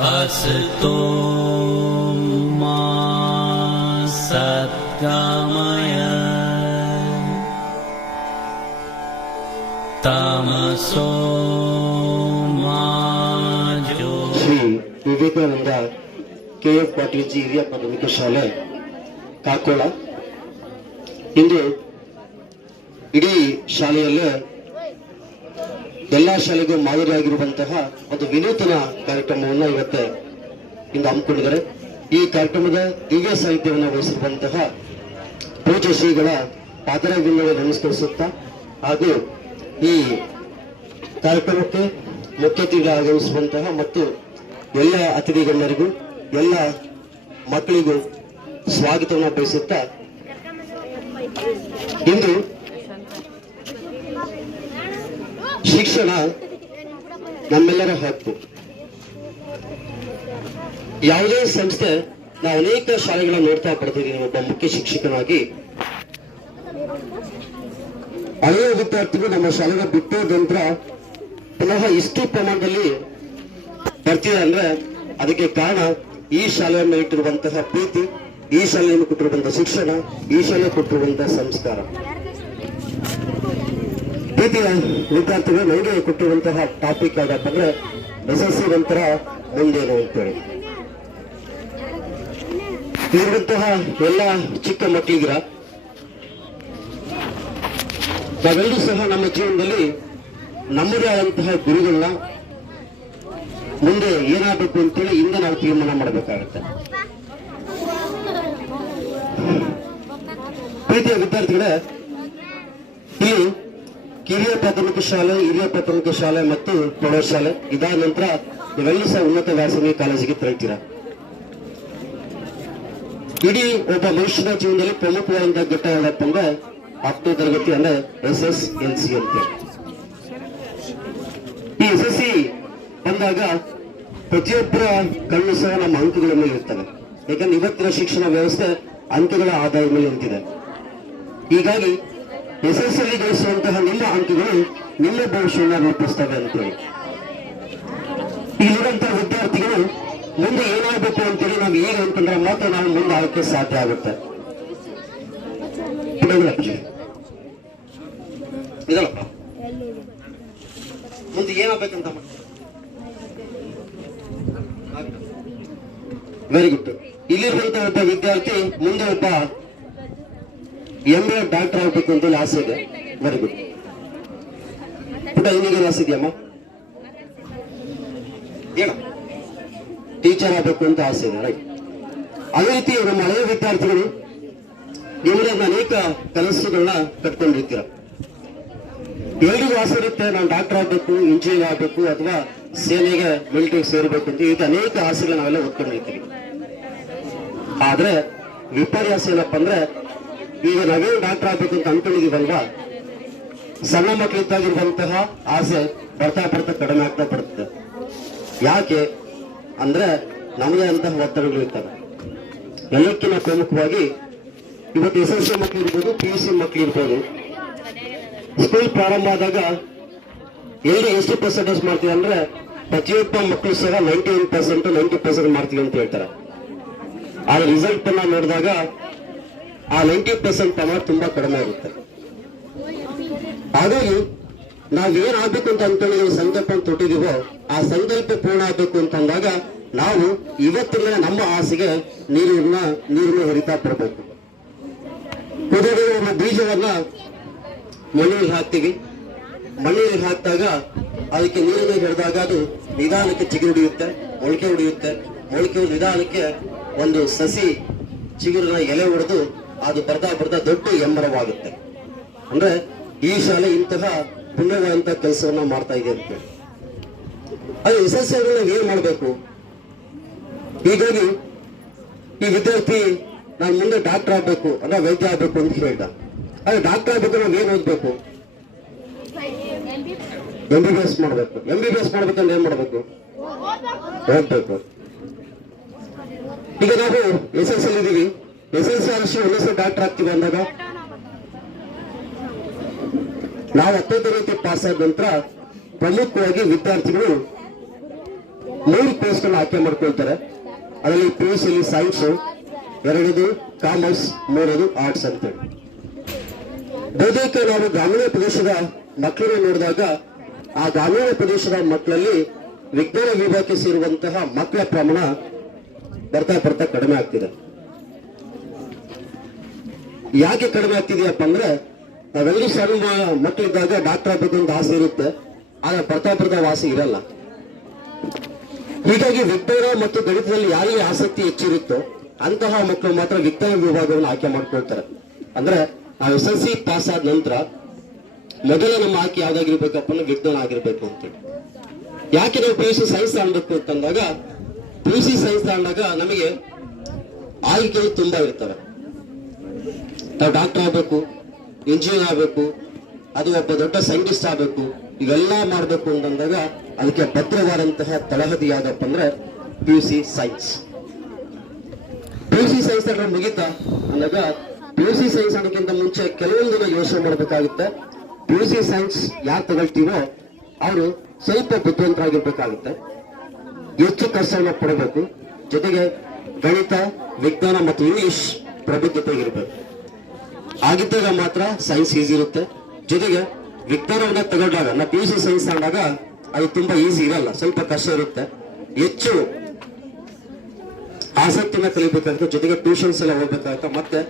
असतो मा सद्गमय तमसो मा ज्योतिर्गमय। ಶ್ರೀ ವಿವೇಕಾನಂದ ಕೆ.ಎಫ್. ಪಾಟೀಲ್ ಜಿ ಹಿರಿಯ ಪ್ರಾಥಮಿಕ ಶಾಲೆ ಕಾಕೋಳ. ಇಂದು ಇಡೀ ಶಾಲೆಯಲ್ಲೇ ಎಲ್ಲಾ ಶಾಲೆಗೂ ಮಾದರಿಯಾಗಿರುವಂತಹ ಒಂದು ವಿನೂತನ ಕಾರ್ಯಕ್ರಮವನ್ನು ಇವತ್ತು ಇಂದು ಹಮ್ಮಿಕೊಂಡಿದ್ದಾರೆ. ಈ ಕಾರ್ಯಕ್ರಮದ ದಿವ್ಯ ಸಾಹಿತ್ಯವನ್ನು ವಹಿಸಿರುವಂತಹ ಪೂಜ್ಯ ಶ್ರೀಗಳ ಪಾದರವಿಂದವನ್ನು ನಮಸ್ಕರಿಸುತ್ತಾ ಹಾಗೂ ಈ ಕಾರ್ಯಕ್ರಮಕ್ಕೆ ಮುಖ್ಯ ಅತಿಥಿಗಳು ಆಗಮಿಸುವಂತಹ ಮತ್ತು ಎಲ್ಲ ಅತಿಥಿ ಗಣ್ಯರಿಗೂ ಎಲ್ಲ ಮಕ್ಕಳಿಗೂ ಸ್ವಾಗತವನ್ನು ಬಯಸುತ್ತಾ ಇಂದು ಶಿಕ್ಷಣ ನಮ್ಮೆಲ್ಲರ ಹಕ್ಕು. ಯಾವುದೇ ಸಂಸ್ಥೆ, ನಾವು ಅನೇಕ ಶಾಲೆಗಳನ್ನ ನೋಡ್ತಾ ಬರ್ತಿದ್ದೀನಿ. ಒಬ್ಬ ಮುಖ್ಯ ಶಿಕ್ಷಕನಾಗಿ ಹಳೆಯ ವಿದ್ಯಾರ್ಥಿಗಳು ನಮ್ಮ ಶಾಲೆಗೆ ಬಿಟ್ಟು ನಂತರ ಪುನಃ ಇಷ್ಟು ಪ್ರಮಾಣದಲ್ಲಿ ಬರ್ತಿದೆ ಅಂದ್ರೆ ಅದಕ್ಕೆ ಕಾರಣ ಈ ಶಾಲೆಯನ್ನು ಇಟ್ಟಿರುವಂತಹ ಪ್ರೀತಿ, ಈ ಶಾಲೆಯನ್ನು ಕೊಟ್ಟಿರುವಂತಹ ಶಿಕ್ಷಣ, ಈ ಶಾಲೆ ಕೊಟ್ಟಿರುವಂತಹ ಸಂಸ್ಕಾರ. ಪ್ರೀತಿಯ ವಿದ್ಯಾರ್ಥಿಗಳು ನನಗೆ ಕೊಟ್ಟಿರುವಂತಹ ಟಾಪಿಕ್ ಯಾವ್ದಪ್ಪ ಅಂದ್ರೆ SSLC ನಂತರ ಮುಂದೇನು ಅಂತೇಳಿ. ಇರುವಂತಹ ಎಲ್ಲ ಚಿಕ್ಕ ಮಕ್ಕಳಿಗರ ನಾವೆಲ್ಲರೂ ಸಹ ನಮ್ಮ ಜೀವನದಲ್ಲಿ ನಮ್ಮದೇ ಆದಂತಹ ಗುರಿಗಳನ್ನ ಮುಂದೆ ಏನಾಗಬೇಕು ಅಂತೇಳಿ ಇಂದ ನಾವು ತೀರ್ಮಾನ ಮಾಡಬೇಕಾಗತ್ತೆ. ಪ್ರೀತಿಯ ವಿದ್ಯಾರ್ಥಿಗಳೇ, ಇಲ್ಲಿ ಕಿರಿಯ ಪ್ರಾಥಮಿಕ ಶಾಲೆ, ಹಿರಿಯ ಪ್ರಾಥಮಿಕ ಶಾಲೆ ಮತ್ತು ಪ್ರೌಢಶಾಲೆ ಇದಾದ ನಂತರ ಇವೆಲ್ಲ ಸಹ ಉನ್ನತ ವ್ಯಾಸಂಗ ಕಾಲೇಜಿಗೆ ತೆರಳ್ತೀರ. ಇಡೀ ಒಬ್ಬ ಮನುಷ್ಯನ ಜೀವನದಲ್ಲಿ ಪ್ರಮುಖವಾದಂತಹ ಘಟ್ಟ ಯಾವ್ದಪ್ಪ ಅಂದ್ರೆ 10ನೇ ತರಗತಿ ಅಂದ್ರೆ SSLC ಅಂತ. ಈ SSLC ಬಂದಾಗ ಪ್ರತಿಯೊಬ್ಬರ ಕಣ್ಣು ಸಹ ನಮ್ಮ ಅಂಕಗಳ ಮೇಲೆ ಇರ್ತವೆ. ಯಾಕಂದ್ರೆ ಇವತ್ತಿನ ಶಿಕ್ಷಣ ವ್ಯವಸ್ಥೆ ಅಂಕಗಳ ಆಧಾರದ ಮೇಲೆ ನಿಂತಿದೆ. ಹೀಗಾಗಿ SSLC ಗಳಿಸುವಂತಹ ನಿಮ್ಮ ಅಂಕಗಳು ನಿಮ್ಮ ಭವಿಷ್ಯವನ್ನು ರೂಪಿಸ್ತವೆ ಅಂತೇಳಿ ಇಲ್ಲಿರುವಂತಹ ವಿದ್ಯಾರ್ಥಿಗಳು ಮುಂದೆ ಏನಾಗಬೇಕು ಅಂತೇಳಿ ನಾವು ಈಗ ಅಂತಂದ್ರೆ ಮಾತ್ರ ನಾವು ಮುಂದೆ ಆಗಕ್ಕೆ ಸಾಧ್ಯ ಆಗುತ್ತೆ. ಇದಲ್ಲಪ್ಪ ಮುಂದೆ ಏನಾಗಬೇಕಂತ ವೆರಿ ಗುಡ್. ಇಲ್ಲಿರುವಂತಹ ಒಬ್ಬ ವಿದ್ಯಾರ್ಥಿ ಮುಂದೆ ಒಬ್ಬ MBA ಡಾಕ್ಟರ್ ಆಗಬೇಕು ಅಂತ ಆಸೆ ಇದೆ. ವೆರಿ ಗುಡ್ ಪುಟ್ಟ, ನಿನಗೇನು ಆಸೆ ಇದೆಯಮ್ಮ? ಹೇಳ. ಟೀಚರ್ ಆಗಬೇಕು ಅಂತ ಆಸೆ ಇದೆ, ರೈಟ್. ಅದೇ ರೀತಿ ನಮ್ಮ ಹಳೆಯ ವಿದ್ಯಾರ್ಥಿಗಳು ಇವರಲ್ಲಿ ಅನೇಕ ಕನಸುಗಳನ್ನ ಕಟ್ಕೊಂಡಿರ್ತೀರ. ಎಲ್ರಿಗೂ ಆಸೆ ಇರುತ್ತೆ, ನಾನು ಡಾಕ್ಟರ್ ಆಗಬೇಕು, ಇಂಜಿನಿಯರ್ ಆಗಬೇಕು, ಅಥವಾ ಸೇನೆಗೆ ಮಿಲಿಟರಿಗೆ ಸೇರಬೇಕು ಅಂತ ಇದು ಅನೇಕ ಆಸೆಗಳು ನಾವೆಲ್ಲ ಹೊತ್ಕೊಂಡಿರ್ತೀವಿ. ಆದ್ರೆ ವಿಪರ್ಯಾಸ ಏನಪ್ಪ ಅಂದ್ರೆ ಈಗ ನಾವೇನು ಡಾಕ್ಟರ್ ಆಗ್ಬೇಕು ಅಂತ ಅನ್ಕೊಂಡಿದೀವಲ್ವಾ, ಸಣ್ಣ ಮಕ್ಕಳಿದ್ದಾಗಿರುವಂತಹ ಆಸೆ ಬರ್ತಾ ಬರ್ತಾ ಕಡಿಮೆ ಆಗ್ತಾ ಬರುತ್ತೆ. ಯಾಕೆ ಅಂದ್ರೆ ನಮ್ಮದೇ ಅಂತಹ ಒತ್ತಡಗಳು ಇರ್ತವೆ. ಎಲ್ಲಕ್ಕಿಂತ ಪ್ರಮುಖವಾಗಿ ಇವತ್ತು SSLC ಮಕ್ಕಳು ಇರ್ಬೋದು, PUC ಮಕ್ಕಳು ಇರ್ಬೋದು, ಸ್ಕೂಲ್ ಪ್ರಾರಂಭ ಆದಾಗ ಎಲ್ಲಿ ಎಷ್ಟು ಪರ್ಸೆಂಟೇಜ್ ಮಾಡ್ತೀವಿ ಅಂದ್ರೆ ಪ್ರತಿಯೊಬ್ಬ ಮಕ್ಕಳು ಸಹ 91%, 90% ಮಾಡ್ತೀವಿ ಅಂತ ಹೇಳ್ತಾರೆ. ಆದ್ರೆ ರಿಸಲ್ಟ್ ಅನ್ನ ನೋಡಿದಾಗ ಆ 90% ಪ್ರಮಾಣ ತುಂಬಾ ಕಡಿಮೆ ಆಗುತ್ತೆ. ಹಾಗಾಗಿ ನಾವೇನ್ ಆಗ್ಬೇಕು ಅಂತ ಅನ್ಕೊಂಡಿದ್ದೀವಿ, ಸಂಕಲ್ಪ ತೊಟ್ಟಿದೀವೋ ಆ ಸಂಕಲ್ಪ ಪೂರ್ಣ ಆಗ್ಬೇಕು ಅಂತಂದಾಗ ನಾವು ಇವತ್ತಿನ ನಮ್ಮ ಆಸೆಗೆ ನೀರನ್ನು ಹರಿತಾ ಬರಬೇಕು. ಉದಾಹರಣೆಗೆ ಒಂದು ಬೀಜವನ್ನ ಮಣ್ಣಿನಲ್ಲಿ ಹಾಕ್ತೀವಿ. ಮಣ್ಣಿನಲ್ಲಿ ಹಾಕಿದಾಗ ಅದಕ್ಕೆ ನೀರನ್ನು ಹಿಡಿದಾಗ ಅದು ನಿಧಾನಕ್ಕೆ ಚಿಗುರು ಹೊಡೆಯುತ್ತೆ, ಮೊಳಕೆ ಹೊಡೆಯುತ್ತೆ. ಮೊಳಕೆ ನಿಧಾನಕ್ಕೆ ಒಂದು ಸಸಿ ಚಿಗುರಿನ ಎಲೆ ಹೊಡೆದು ಅದು ಬರ್ತಾ ದೊಡ್ಡ ಎಮ್ಮರವಾಗುತ್ತೆ. ಅಂದ್ರೆ ಈ ಶಾಲೆ ಇಂತಹ ಪುಣ್ಯವಾದಂತಹ ಕೆಲಸವನ್ನ ಮಾಡ್ತಾ ಇದೆ ಅಂತ. ಅದು SSLC ನಾವು ಏನ್ ಮಾಡ್ಬೇಕು? ಹೀಗಾಗಿ ಈ ವಿದ್ಯಾರ್ಥಿ ನಾನು ಮುಂದೆ ಡಾಕ್ಟರ್ ಆಗ್ಬೇಕು ಅಂದ್ರೆ ವೈದ್ಯ ಆಗ್ಬೇಕು ಅಂತ ಹೇಳ್ದ. ಅದೇ ಡಾಕ್ಟರ್ ಆಗ್ಬೇಕು ನಾವು ಏನ್ ಓದ್ಬೇಕು? MBBS ಮಾಡ್ಬೇಕು. MBBS ಮಾಡ್ಬೇಕಂದ್ರೆ ಏನ್ ಮಾಡ್ಬೇಕು? ಓದ್ಬೇಕು. ಈಗ ನಾವು SSLC ಇದೀವಿ, SSLC ಆರಿಸಿ ಒಂದೊಂದ್ಸಲ ಡಾಕ್ಟರ್ ಆಗ್ತೀವಿ ಅಂದಾಗ ನಾವು 10ನೇ ತರಗತಿ ಪಾಸ್ ಆದ ನಂತರ ಪ್ರಮುಖವಾಗಿ ವಿದ್ಯಾರ್ಥಿಗಳು 3 ಕೋರ್ಸ್ಗಳನ್ನ ಆಯ್ಕೆ ಮಾಡ್ಕೊಳ್ತಾರೆ. ಅದರಲ್ಲಿ PUC ಸೈನ್ಸ್, 2ನೇದು ಕಾಮರ್ಸ್, 3ನೇದು ಆರ್ಟ್ಸ್ ಅಂತೇಳಿ. ಬಹುತೇಕ ನಾವು ಗ್ರಾಮೀಣ ಪ್ರದೇಶದ ಮಕ್ಕಳನ್ನು ನೋಡಿದಾಗ ಆ ಗ್ರಾಮೀಣ ಪ್ರದೇಶದ ಮಕ್ಕಳಲ್ಲಿ ವಿಜ್ಞಾನ ವಿಭಾಗಕ್ಕೆ ಸೇರುವಂತಹ ಮಕ್ಕಳ ಪ್ರಮಾಣ ಬರ್ತಾ ಕಡಿಮೆ ಆಗ್ತಿದೆ. ಯಾಕೆ ಕಡಿಮೆ ಆಗ್ತಿದೆಯಪ್ಪ ಅಂದ್ರೆ ನಾವೆಲ್ಲರೂ ಸಣ್ಣ ಮಕ್ಕಳಿದ್ದಾಗ ಡಾಕ್ಟರ್ ಆಗಬೇಕು ಅಂತ ಆಸೆ ಇರುತ್ತೆ, ಆದ್ರೆ ಬರ್ತಾ ಆಸೆ ಇರಲ್ಲ. ಹೀಗಾಗಿ ವಿಜ್ಞಾನ ಮತ್ತು ಗಣಿತದಲ್ಲಿ ಯಾರಿಗೆ ಆಸಕ್ತಿ ಹೆಚ್ಚಿರುತ್ತೋ ಅಂತಹ ಮಕ್ಕಳು ಮಾತ್ರ ವಿಜ್ಞಾನ ವಿಭಾಗವನ್ನು ಆಯ್ಕೆ ಮಾಡ್ಕೊಳ್ತಾರೆ. ಅಂದ್ರೆ ನಾವು SSLC ಪಾಸ್ ಆದ ನಂತರ ಮೊದಲ ನಮ್ಮ ಆಯ್ಕೆ ಯಾವ್ದಾಗಿರ್ಬೇಕಪ್ಪ ಅಂದ್ರೆ ವಿಜ್ಞಾನ ಆಗಿರ್ಬೇಕು ಅಂತೇಳಿ. ಯಾಕೆ ನಾವು PUC ಸೈನ್ಸ್ ತಗೊಳ್ಬೇಕು ಅಂತಂದಾಗ PUC ಸೈನ್ಸ್ ತಗೊಂಡಾಗ ನಮಗೆ ಆಯ್ಕೆಗಳು ತುಂಬಾ ಇರ್ತವೆ. ನಾವು ಡಾಕ್ಟರ್ ಆಗಬೇಕು, ಇಂಜಿನಿಯರ್ ಆಗಬೇಕು, ಅದು ಒಬ್ಬ ದೊಡ್ಡ ಸೈಂಟಿಸ್ಟ್ ಆಗಬೇಕು, ಇವೆಲ್ಲ ಮಾಡಬೇಕು ಅಂತಂದಾಗ ಅದಕ್ಕೆ ಭದ್ರವಾದಂತಹ ತಳಹದಿ ಯಾವ್ದಪ್ಪ ಅಂದ್ರೆ PUC ಸೈನ್ಸ್. PUC ಸೈನ್ಸ್ ಅಂದ್ರೆ ಮುಗಿತಾ ಅಂದಾಗ PUC ಸೈನ್ಸ್ ಅನ್ನೋಕ್ಕಿಂತ ಮುಂಚೆ ಕೆಲವೊಂದನ್ನ ಯೋಚನೆ ಮಾಡಬೇಕಾಗುತ್ತೆ. PUC ಸೈನ್ಸ್ ಯಾರು ತಗೊಳ್ತೀವೋ ಅವರು ಸ್ವಲ್ಪ ಬುದ್ಧಿವಂತರಾಗಿರ್ಬೇಕಾಗುತ್ತೆ, ಹೆಚ್ಚು ಕಷ್ಟವನ್ನು ಪಡಬೇಕು, ಜೊತೆಗೆ ಗಣಿತ, ವಿಜ್ಞಾನ ಮತ್ತು ಇಂಗ್ಲಿಷ್ ಪ್ರಬುದ್ಧತೆಗಿರ್ಬೇಕು. ಆಗಿದ್ದಾಗ ಮಾತ್ರ ಸೈನ್ಸ್ ಈಸಿ ಇರುತ್ತೆ. ಜೊತೆಗೆ ವಿಜ್ಞಾನವನ್ನ ತಗೊಂಡಾಗ ನಾವು PUC ಸೈನ್ಸ್ ತಗೊಂಡಾಗ ಅದು ತುಂಬಾ ಈಸಿ ಇರಲ್ಲ, ಸ್ವಲ್ಪ ಕಷ್ಟ ಇರುತ್ತೆ, ಹೆಚ್ಚು ಆಸಕ್ತಿನ ಕಲಿಬೇಕಾಗುತ್ತೆ, ಜೊತೆಗೆ ಟ್ಯೂಷನ್ಸ್ ಎಲ್ಲ ಹೋಗ್ಬೇಕಾಗುತ್ತೆ, ಮತ್ತೆ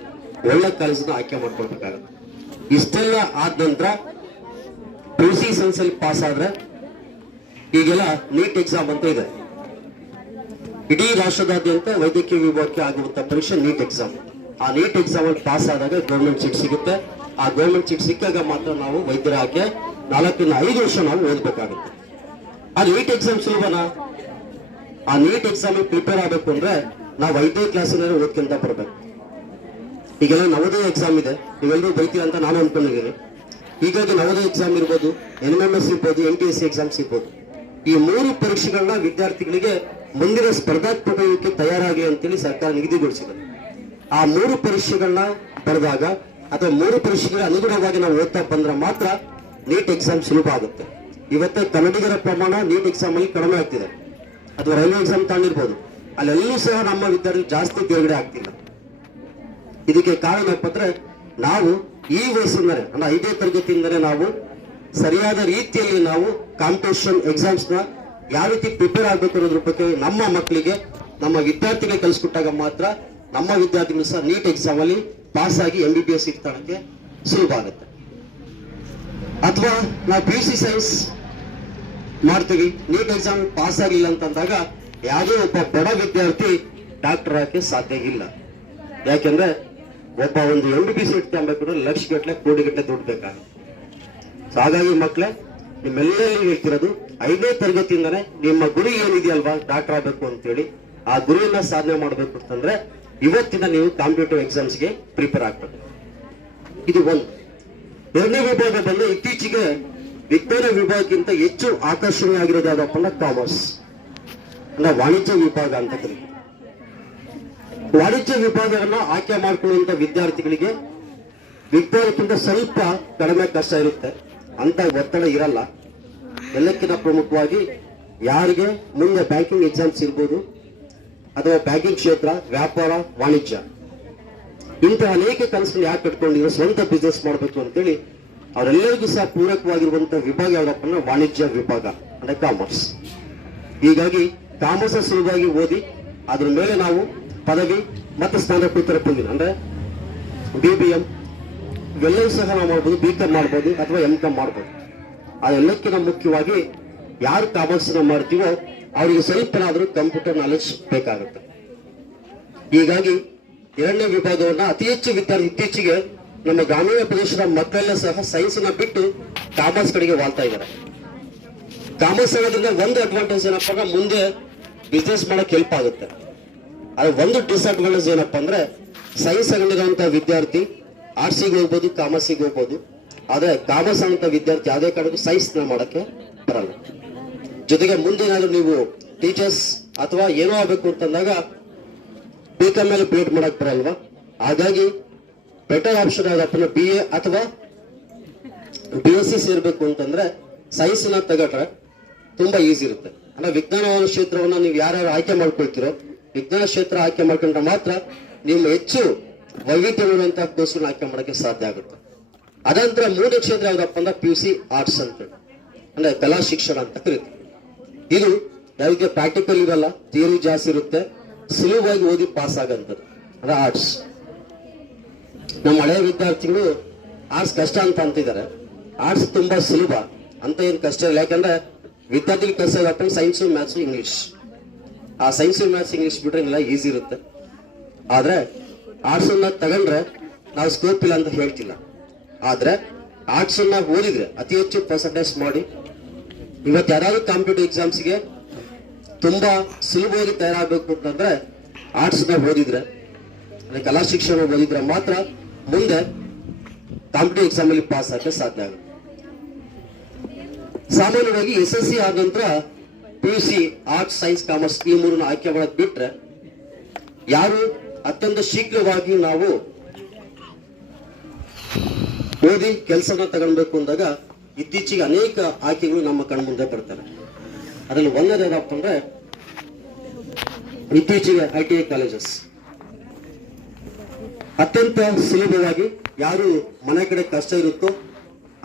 ಒಳ್ಳೆ ಕಾಲೇಜನ್ನ ಆಯ್ಕೆ ಮಾಡ್ಕೊಳ್ಬೇಕಾಗುತ್ತೆ. ಇಷ್ಟೆಲ್ಲ ಆದ ನಂತರ PUC ಸೈನ್ಸ್ ಅಲ್ಲಿ ಪಾಸ್ ಆದ್ರೆ ಈಗೆಲ್ಲ ನೀಟ್ ಎಕ್ಸಾಮ್ ಅಂತ ಇದೆ. ಇಡೀ ರಾಷ್ಟ್ರದಾದ್ಯಂತ ವೈದ್ಯಕೀಯ ವಿಭಾಗಕ್ಕೆ ಆಗುವಂತ ಪರೀಕ್ಷೆ ನೀಟ್ ಎಕ್ಸಾಮ್. ಆ ನೀಟ್ ಎಕ್ಸಾಮ್ ಅಲ್ಲಿ ಪಾಸ್ ಆದಾಗ ಗೌರ್ಮೆಂಟ್ ಸೀಟ್ ಸಿಗುತ್ತೆ. ಆ ಗೌರ್ಮೆಂಟ್ ಸೀಟ್ ಸಿಕ್ಕಾಗ ಮಾತ್ರ ನಾವು ವೈದ್ಯರ ಆಯ್ಕೆ 4 ರಿಂದ 5 ವರ್ಷ ನಾವು ಓದಬೇಕಾಗುತ್ತೆ. ಆ ನೀಟ್ ಎಕ್ಸಾಮ್ ಸುಲಭನಾ? ಆ ನೀಟ್ ಎಕ್ಸಾಮ್ ಪ್ರಿಪೇರ್ ಆಗಬೇಕು ಅಂದ್ರೆ ನಾವು 5ನೇ ಕ್ಲಾಸಿನಲ್ಲಿ ಓದ್ಕೊಂತ ಬರ್ಬೇಕು. ಈಗೆಲ್ಲ ನವೋದಯ ಎಕ್ಸಾಮ್ ಇದೆ, ನೀವೆಲ್ಲರೂ ಬೈತೀರ ಅಂತ ನಾನು ಅನ್ಕೊಂಡಿದ್ದೀನಿ. ಹೀಗಾಗಿ ನವೋದಯ ಎಕ್ಸಾಮ್ ಇರ್ಬೋದು, NMS ಇರ್ಬೋದು, NTSC ಎಕ್ಸಾಮ್ಸ್ ಇರ್ಬೋದು. ಈ 3 ಪರೀಕ್ಷೆಗಳನ್ನ ವಿದ್ಯಾರ್ಥಿಗಳಿಗೆ ಮುಂದಿನ ಸ್ಪರ್ಧಾತ್ಮಕ ಯುಗಕ್ಕೆ ತಯಾರಾಗಲಿ ಅಂತೇಳಿ ಸರ್ಕಾರ ನಿಗದಿಗೊಳಿಸಿದೆ. ಆ 3 ಪರೀಕ್ಷೆಗಳನ್ನ ಬರೆದಾಗ ಅಥವಾ 3 ಪರೀಕ್ಷೆಗಳ ಅನುಗುಣವಾಗಿ ನಾವು ಓದ್ತಾ ಬಂದ್ರೆ ಮಾತ್ರ ನೀಟ್ ಎಕ್ಸಾಮ್ ಸುಲಭ ಆಗುತ್ತೆ. ಇವತ್ತು ಕನ್ನಡಿಗರ ಪ್ರಮಾಣ ನೀಟ್ ಎಕ್ಸಾಮ್ ಅಲ್ಲಿ ಕಡಿಮೆ ಆಗ್ತಿದೆ. ಅಥವಾ ರೈಲ್ವೆ ಎಕ್ಸಾಮ್ ತಗೊಂಡಿರ್ಬೋದು, ಅಲ್ಲೆಲ್ಲೂ ಸಹ ನಮ್ಮ ವಿದ್ಯಾರ್ಥಿ ಜಾಸ್ತಿ ತೇರ್ಗಡೆ ಆಗ್ತಿಲ್ಲ. ಇದಕ್ಕೆ ಕಾರಣ ಏನಪ್ಪ ಅಂದ್ರೆ ನಾವು ಈ ವಯಸ್ಸಿಂದಲೇ ಅಂದ್ರೆ 5ನೇ ತರಗತಿಯಿಂದಲೇ ನಾವು ಸರಿಯಾದ ರೀತಿಯಲ್ಲಿ ನಾವು ಕಾಂಪಿಟೇಷನ್ ಎಕ್ಸಾಮ್ಸ್ ನ ಯಾವ ರೀತಿ ಪ್ರಿಪೇರ್ ಆಗಬೇಕು ಅನ್ನೋದ್ರ ಬಗ್ಗೆ ನಮ್ಮ ಮಕ್ಕಳಿಗೆ, ನಮ್ಮ ವಿದ್ಯಾರ್ಥಿಗಳಿಗೆ ಕಲಿಸ್ಕೊಟ್ಟಾಗ ಮಾತ್ರ ನಮ್ಮ ವಿದ್ಯಾರ್ಥಿಗಳು ಸಹ ನೀಟ್ ಎಕ್ಸಾಮ್ ಅಲ್ಲಿ ಪಾಸ್ ಆಗಿ MBBS ಸೀಟ್ ತಗೊಳ್ಳಕ್ಕೆ ಸುಲಭ ಆಗುತ್ತೆ. ಅಥವಾ ನಾವು PUC ಸೈನ್ಸ್ ಮಾಡ್ತೀವಿ, ನೀಟ್ ಎಕ್ಸಾಮ್ ಪಾಸ್ ಆಗಿಲ್ಲ ಅಂತಂದಾಗ ಯಾವುದೇ ಒಬ್ಬ ಬಡ ವಿದ್ಯಾರ್ಥಿ ಡಾಕ್ಟರ್ ಆಗಕ್ಕೆ ಸಾಧ್ಯ ಇಲ್ಲ. ಯಾಕೆಂದ್ರೆ ಒಬ್ಬ ಒಂದು MBBS ಸೀಟ್ ತಗೊಳ್ಬೇಕಂದ್ರೆ ಲಕ್ಷಗಟ್ಟಲೆ, ಕೋಟಿಗಟ್ಟಲೆ ದುಡ್ಡು ಬೇಕಾಗುತ್ತೆ. ಹಾಗಾಗಿ ಮಕ್ಕಳೇ, ನಿಮ್ಮೆಲ್ಲರಿಗೂ ಹೇಳ್ತಿರೋದು 5ನೇ ತರಗತಿಯಿಂದನೇ ನಿಮ್ಮ ಗುರಿ ಏನಿದೆಯಲ್ವಾ ಡಾಕ್ಟರ್ ಆಗಬೇಕು ಅಂತೇಳಿ, ಆ ಗುರಿಯನ್ನ ಸಾಧನೆ ಮಾಡಬೇಕು ಅಂತಂದ್ರೆ ಇವತ್ತಿನ ನೀವು ಕಾಂಪಿಟೇಟಿವ್ ಎಕ್ಸಾಮ್ಸ್ಗೆ ಪ್ರಿಪೇರ್ ಆಗ್ಬೇಕು. ಇದು ಒಂದು. 2ನೇ ವಿಭಾಗ ಬಂದು ಇತ್ತೀಚೆಗೆ ವಿಜ್ಞಾನ ವಿಭಾಗಕ್ಕಿಂತ ಹೆಚ್ಚು ಆಕರ್ಷಣೀಯವಾಗಿರೋದು ಯಾವ್ದಪ್ಪ ಅಂದ್ರೆ ಕಾಮರ್ಸ್ ಅಂದ್ರೆ ವಾಣಿಜ್ಯ ವಿಭಾಗ ಅಂತ ಕರೀತೀವಿ. ವಾಣಿಜ್ಯ ವಿಭಾಗವನ್ನ ಆಯ್ಕೆ ಮಾಡಿಕೊಳ್ಳುವಂತ ವಿದ್ಯಾರ್ಥಿಗಳಿಗೆ ವಿಜ್ಞಾನಕ್ಕಿಂತ ಸ್ವಲ್ಪ ಕಡಿಮೆ ಕಷ್ಟ ಇರುತ್ತೆ, ಅಂತ ಒತ್ತಡ ಇರಲ್ಲ. ಎಲ್ಲಕ್ಕಿಂತ ಪ್ರಮುಖವಾಗಿ ಯಾರಿಗೆ ಮುಂದೆ ಬ್ಯಾಂಕಿಂಗ್ ಎಕ್ಸಾಮ್ಸ್ ಇರ್ಬೋದು, ಅಥವಾ ಬ್ಯಾಂಕಿಂಗ್ ಕ್ಷೇತ್ರ, ವ್ಯಾಪಾರ, ವಾಣಿಜ್ಯ, ಇಂತಹ ಅನೇಕ ಕನಸುಗಳು ಯಾಕೆ ಕಟ್ಕೊಂಡಿರೋ ಸ್ವಂತ ಬಿಸ್ನೆಸ್ ಮಾಡಬೇಕು ಅಂತೇಳಿ ಅವರೆಲ್ಲರಿಗೂ ಸಹ ಪೂರಕವಾಗಿರುವಂತಹ ವಿಭಾಗ ಯಾವ್ದಪ್ಪ ಅಂದ್ರೆ ವಾಣಿಜ್ಯ ವಿಭಾಗ ಅಂದ್ರೆ ಕಾಮರ್ಸ್. ಹೀಗಾಗಿ ಕಾಮರ್ಸ್ ಸುಲಭವಾಗಿ ಓದಿ ಅದ್ರ ಮೇಲೆ ನಾವು ಪದವಿ ಮತ್ತು ಸ್ನಾತಕೋತ್ತರ ಪದವಿ ಅಂದ್ರೆ BBM ಇವೆಲ್ಲವೂ ಸಹ ನಾವು ಮಾಡ್ಬೋದು, BCom ಮಾಡ್ಬೋದು ಅಥವಾ MCom ಮಾಡ್ಬೋದು. ಅದೆಲ್ಲಕ್ಕಿಂತ ಮುಖ್ಯವಾಗಿ ಯಾರು ಕಾಮರ್ಸ್ ಮಾಡ್ತೀವೋ ಅವರಿಗೆ ಸ್ವಲ್ಪನಾದ್ರೂ ಕಂಪ್ಯೂಟರ್ ನಾಲೆಜ್ ಬೇಕಾಗುತ್ತೆ. ಹೀಗಾಗಿ 2ನೇ ವಿಭಾಗವನ್ನ ಅತಿ ಹೆಚ್ಚು ವಿದ್ಯಾರ್ಥಿ ಇತ್ತೀಚೆಗೆ ನಮ್ಮ ಗ್ರಾಮೀಣ ಪ್ರದೇಶದ ಮಕ್ಕಳೆಲ್ಲ ಸಹ ಸೈನ್ಸ್ ನ ಬಿಟ್ಟು ಕಾಮರ್ಸ್ ಕಡೆಗೆ ವಾಲ್ತಾ ಇದ್ದಾರೆ. ಕಾಮರ್ಸ್ ಅನ್ನೋದ್ರಿಂದ ಒಂದು ಅಡ್ವಾಂಟೇಜ್ ಏನಪ್ಪಾ ಅಂದ್ರೆ ಮುಂದೆ ಬಿಸ್ನೆಸ್ ಮಾಡಕ್ ಹೆಲ್ಪ್ ಆಗುತ್ತೆ. ಆದ್ರೆ ಒಂದು ಡಿಸ್ಅಡ್ವಾಂಟೇಜ್ ಏನಪ್ಪಾ ಅಂದ್ರೆ ಸೈನ್ಸ್ ತಗೊಂಡಿರುವಂತಹ ವಿದ್ಯಾರ್ಥಿ ಆರ್ಟ್ಸಿಗೆ ಹೋಗ್ಬೋದು, ಕಾಮರ್ಸಿಗೆ ಹೋಗ್ಬೋದು. ಆದ್ರೆ ಕಾಮರ್ಸ್ ಅನ್ನೋ ವಿದ್ಯಾರ್ಥಿ ಯಾವುದೇ ಕಾರಣಕ್ಕೂ ಸೈನ್ಸ್ ನ ಮಾಡಕ್ಕೆ ಬರಲ್ಲ. ಜೊತೆಗೆ ಮುಂದೆ ಏನಾದ್ರು ನೀವು ಟೀಚರ್ಸ್ ಅಥವಾ ಏನೋ ಆಗ್ಬೇಕು ಅಂತಂದಾಗ BCom ಮೇಲೆ B.Ed ಮಾಡಕ್ ಬರಲ್ವಾ. ಹಾಗಾಗಿ ಬೆಟರ್ ಆಪ್ಷನ್ ಯಾವ್ದಪ್ಪ BA ಅಥವಾ BSc ಸೇರ್ಬೇಕು ಅಂತಂದ್ರೆ ಸೈನ್ಸ್ ನ ತಗೊಂಡ್ರೆ ತುಂಬಾ ಈಸಿ ಇರುತ್ತೆ. ಅಂದ್ರೆ ವಿಜ್ಞಾನ ಕ್ಷೇತ್ರವನ್ನ ನೀವು ಯಾರ್ಯಾರು ಆಯ್ಕೆ ಮಾಡ್ಕೊಳ್ತೀರೋ, ವಿಜ್ಞಾನ ಕ್ಷೇತ್ರ ಆಯ್ಕೆ ಮಾಡ್ಕೊಂಡ್ರೆ ಮಾತ್ರ ನೀವು ಹೆಚ್ಚು ವೈವಿಧ್ಯವಿರುವಂತಹ ಕೋರ್ಸ್ಗಳನ್ನ ಆಯ್ಕೆ ಮಾಡೋಕ್ಕೆ ಸಾಧ್ಯ ಆಗುತ್ತೆ. ಅದಂತರ ಮೂರನೇ ಕ್ಷೇತ್ರ ಯಾವ್ದಪ್ಪ ಅಂದ್ರೆ PUC ಆರ್ಟ್ಸ್ ಅಂತ ಅಂದ್ರೆ ಕಲಾ ಶಿಕ್ಷಣ ಅಂತ ಕರೀತೀವಿ. ಇದು ಯಾವುದೇ ಪ್ರಾಕ್ಟಿಕಲ್ ಇರಲ್ಲ, ಥಿಯರಿ ಜಾಸ್ತಿ ಇರುತ್ತೆ, ಸುಲಭವಾಗಿ ಓದಿ ಪಾಸ್ ಆಗಂತದ್ದು ಅಂದ್ರೆ ಆರ್ಟ್ಸ್. ನಮ್ಮ ಹಳೆಯ ವಿದ್ಯಾರ್ಥಿಗಳು ಆರ್ಟ್ಸ್ ಕಷ್ಟ ಅಂತ ಅಂತಿದ್ದಾರೆ. ಆರ್ಟ್ಸ್ ತುಂಬಾ ಸುಲಭ ಅಂತ ಏನು ಕಷ್ಟ ಇಲ್ಲ. ಯಾಕಂದ್ರೆ ವಿದ್ಯಾರ್ಥಿಗಳು ಕಷ್ಟ ಇರಪ್ಪ ಸೈನ್ಸು, ಮ್ಯಾಥ್ಸು, ಇಂಗ್ಲಿಷ್. ಆ ಸೈನ್ಸು, ಮ್ಯಾಥ್ಸ್, ಇಂಗ್ಲಿಷ್ ಬಿಟ್ರೆ ಎಲ್ಲ ಈಸಿ ಇರುತ್ತೆ. ಆದ್ರೆ ಆರ್ಟ್ಸ್ ಅನ್ನ ತಗೊಂಡ್ರೆ ನಾವು ಸ್ಕೋಪ್ ಇಲ್ಲ ಅಂತ ಹೇಳ್ತಿಲ್ಲ. ಆದ್ರೆ ಆರ್ಟ್ಸ್ ಅನ್ನ ಓದಿದ್ರೆ ಅತಿ ಹೆಚ್ಚು ಪರ್ಸೆಂಟೇಜ್ ಮಾಡಿ ಇವತ್ತು ಯಾರಾದ್ರೂ ಕಾಂಪಿಟೇಟಿವ್ ಎಕ್ಸಾಮ್ಸ್ಗೆ ತುಂಬಾ ಸುಲಭವಾಗಿ ತಯಾರಾಗಬೇಕು ಅಂತಂದ್ರೆ ಆರ್ಟ್ಸ್ ನ ಓದಿದ್ರೆ, ಕಲಾ ಶಿಕ್ಷಣ ಓದಿದ್ರೆ ಮಾತ್ರ ಮುಂದೆ ಕಾಂಪಿಟೇಟಿವ್ ಎಕ್ಸಾಮ್ ಅಲ್ಲಿ ಪಾಸ್ ಆಗಕ್ಕೆ ಸಾಧ್ಯ ಆಗುತ್ತೆ. ಸಾಮಾನ್ಯವಾಗಿ SSC ಆದ ನಂತರ PUC ಆರ್ಟ್ಸ್, ಸೈನ್ಸ್, ಕಾಮರ್ಸ್ ಈ ಮೂರನ್ನ ಆಯ್ಕೆ ಮಾಡೋದ್ ಬಿಟ್ರೆ ಯಾರು ಅತ್ಯಂತ ಶೀಘ್ರವಾಗಿ ನಾವು ಓದಿ ಕೆಲಸನ ತಗೊಳ್ಬೇಕು ಅಂದಾಗ ಇತ್ತೀಚೆಗೆ ಅನೇಕ ಆಯ್ಕೆಗಳು ನಮ್ಮ ಕಣ್ಮುಂದೆ ಬರ್ತಾರೆ. ಅದರಲ್ಲಿ ಒಂದನೇದು ಏನಪ್ಪ ಅಂದ್ರೆ ಇತ್ತೀಚೆಗೆ ITI ಕಾಲೇಜಸ್ ಅತ್ಯಂತ ಸುಲಭವಾಗಿ ಯಾರು ಮನೆ ಕಡೆ ಕಷ್ಟ ಇರುತ್ತೋ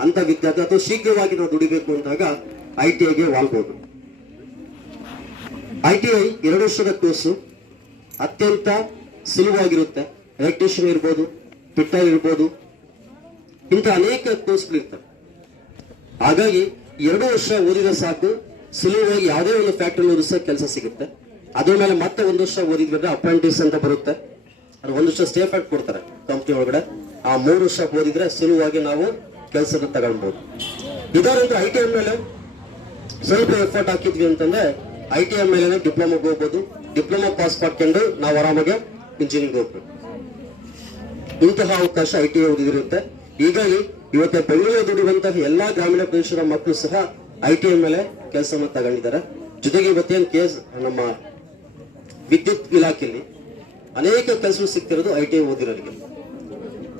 ಅಂತ ವಿದ್ಯಾರ್ಥಿ ಅಥವಾ ಶೀಘ್ರವಾಗಿ ನಾವು ದುಡಿಬೇಕು ಅಂದಾಗ ITIಗೆ ವಾಲ್ಬೋದು. ITI 2 ವರ್ಷದ ಕೋರ್ಸು ಅತ್ಯಂತ ಸುಲಭವಾಗಿರುತ್ತೆ. ಎಲೆಕ್ಟ್ರಿಷಿಯನ್ ಇರ್ಬೋದು, ಫಿಟ್ಟರ್ ಇರ್ಬೋದು, ಇಂಥ ಅನೇಕ ಕೋರ್ಸ್ಗಳು ಇರ್ತವೆ. ಹಾಗಾಗಿ 2 ವರ್ಷ ಓದಿದ್ರೆ ಸಾಕು, ಸುಲಭವಾಗಿ ಯಾವುದೇ ಒಂದು ಫ್ಯಾಕ್ಟರಿ ಓದಿಸೋ ಕೆಲಸ ಸಿಗುತ್ತೆ. ಅದ್ರ ಮೇಲೆ ಮತ್ತೆ 1 ವರ್ಷ ಓದಿದ್ರೆ ಅಪ್ರೆಂಟಿಸ್ ಅಂತ ಬರುತ್ತೆ. ಅದು 1 ವರ್ಷ ಸ್ಟೇ ಫ್ಯಾಕ್ಟ್ ಕೊಡ್ತಾರೆ ಕಂಪ್ನಿ ಒಳಗಡೆ. ಆ 3 ವರ್ಷ ಓದಿದ್ರೆ ಸುಲಭವಾಗಿ ನಾವು ಕೆಲಸದ ತಗೊಳ್ಬಹುದು. ಇದರಿಂದ ITI ಮೇಲೆ ಸ್ವಲ್ಪ ಎಫರ್ಟ್ ಹಾಕಿದ್ವಿ ಅಂತಂದ್ರೆ ITI ಮೇಲೆ ಡಿಪ್ಲೊಮಾಗೆ ಹೋಗ್ಬೋದು. ಡಿಪ್ಲೊಮಾ ಪಾಸ್ ಮಾಡ್ಕೊಂಡು ನಾವು ಆರಾಮಾಗಿ ಇಂಜಿನಿಯರಿಂಗ್ ಹೋಗ್ಬೇಕು. ಇಂತಹ ಅವಕಾಶ ITI ಓದಿದಿರುತ್ತೆ. ಹೀಗಾಗಿ ಇವತ್ತು ಬೆಂಗಳೂರು ದುಡಿಯುವಂತಹ ಎಲ್ಲಾ ಗ್ರಾಮೀಣ ಪ್ರದೇಶದ ಮಕ್ಕಳು ಸಹ ITI ಮೇಲೆ ಕೆಲಸವನ್ನು ತಗೊಂಡಿದ್ದಾರೆ. ಜೊತೆಗೆ ಇವತ್ತೇನು ನಮ್ಮ ವಿದ್ಯುತ್ ಇಲಾಖೆಯಲ್ಲಿ ಅನೇಕ ಕೆಲಸಗಳು ಸಿಗ್ತಿರೋದು ITI ಓದಿರೋರಿಗೆ.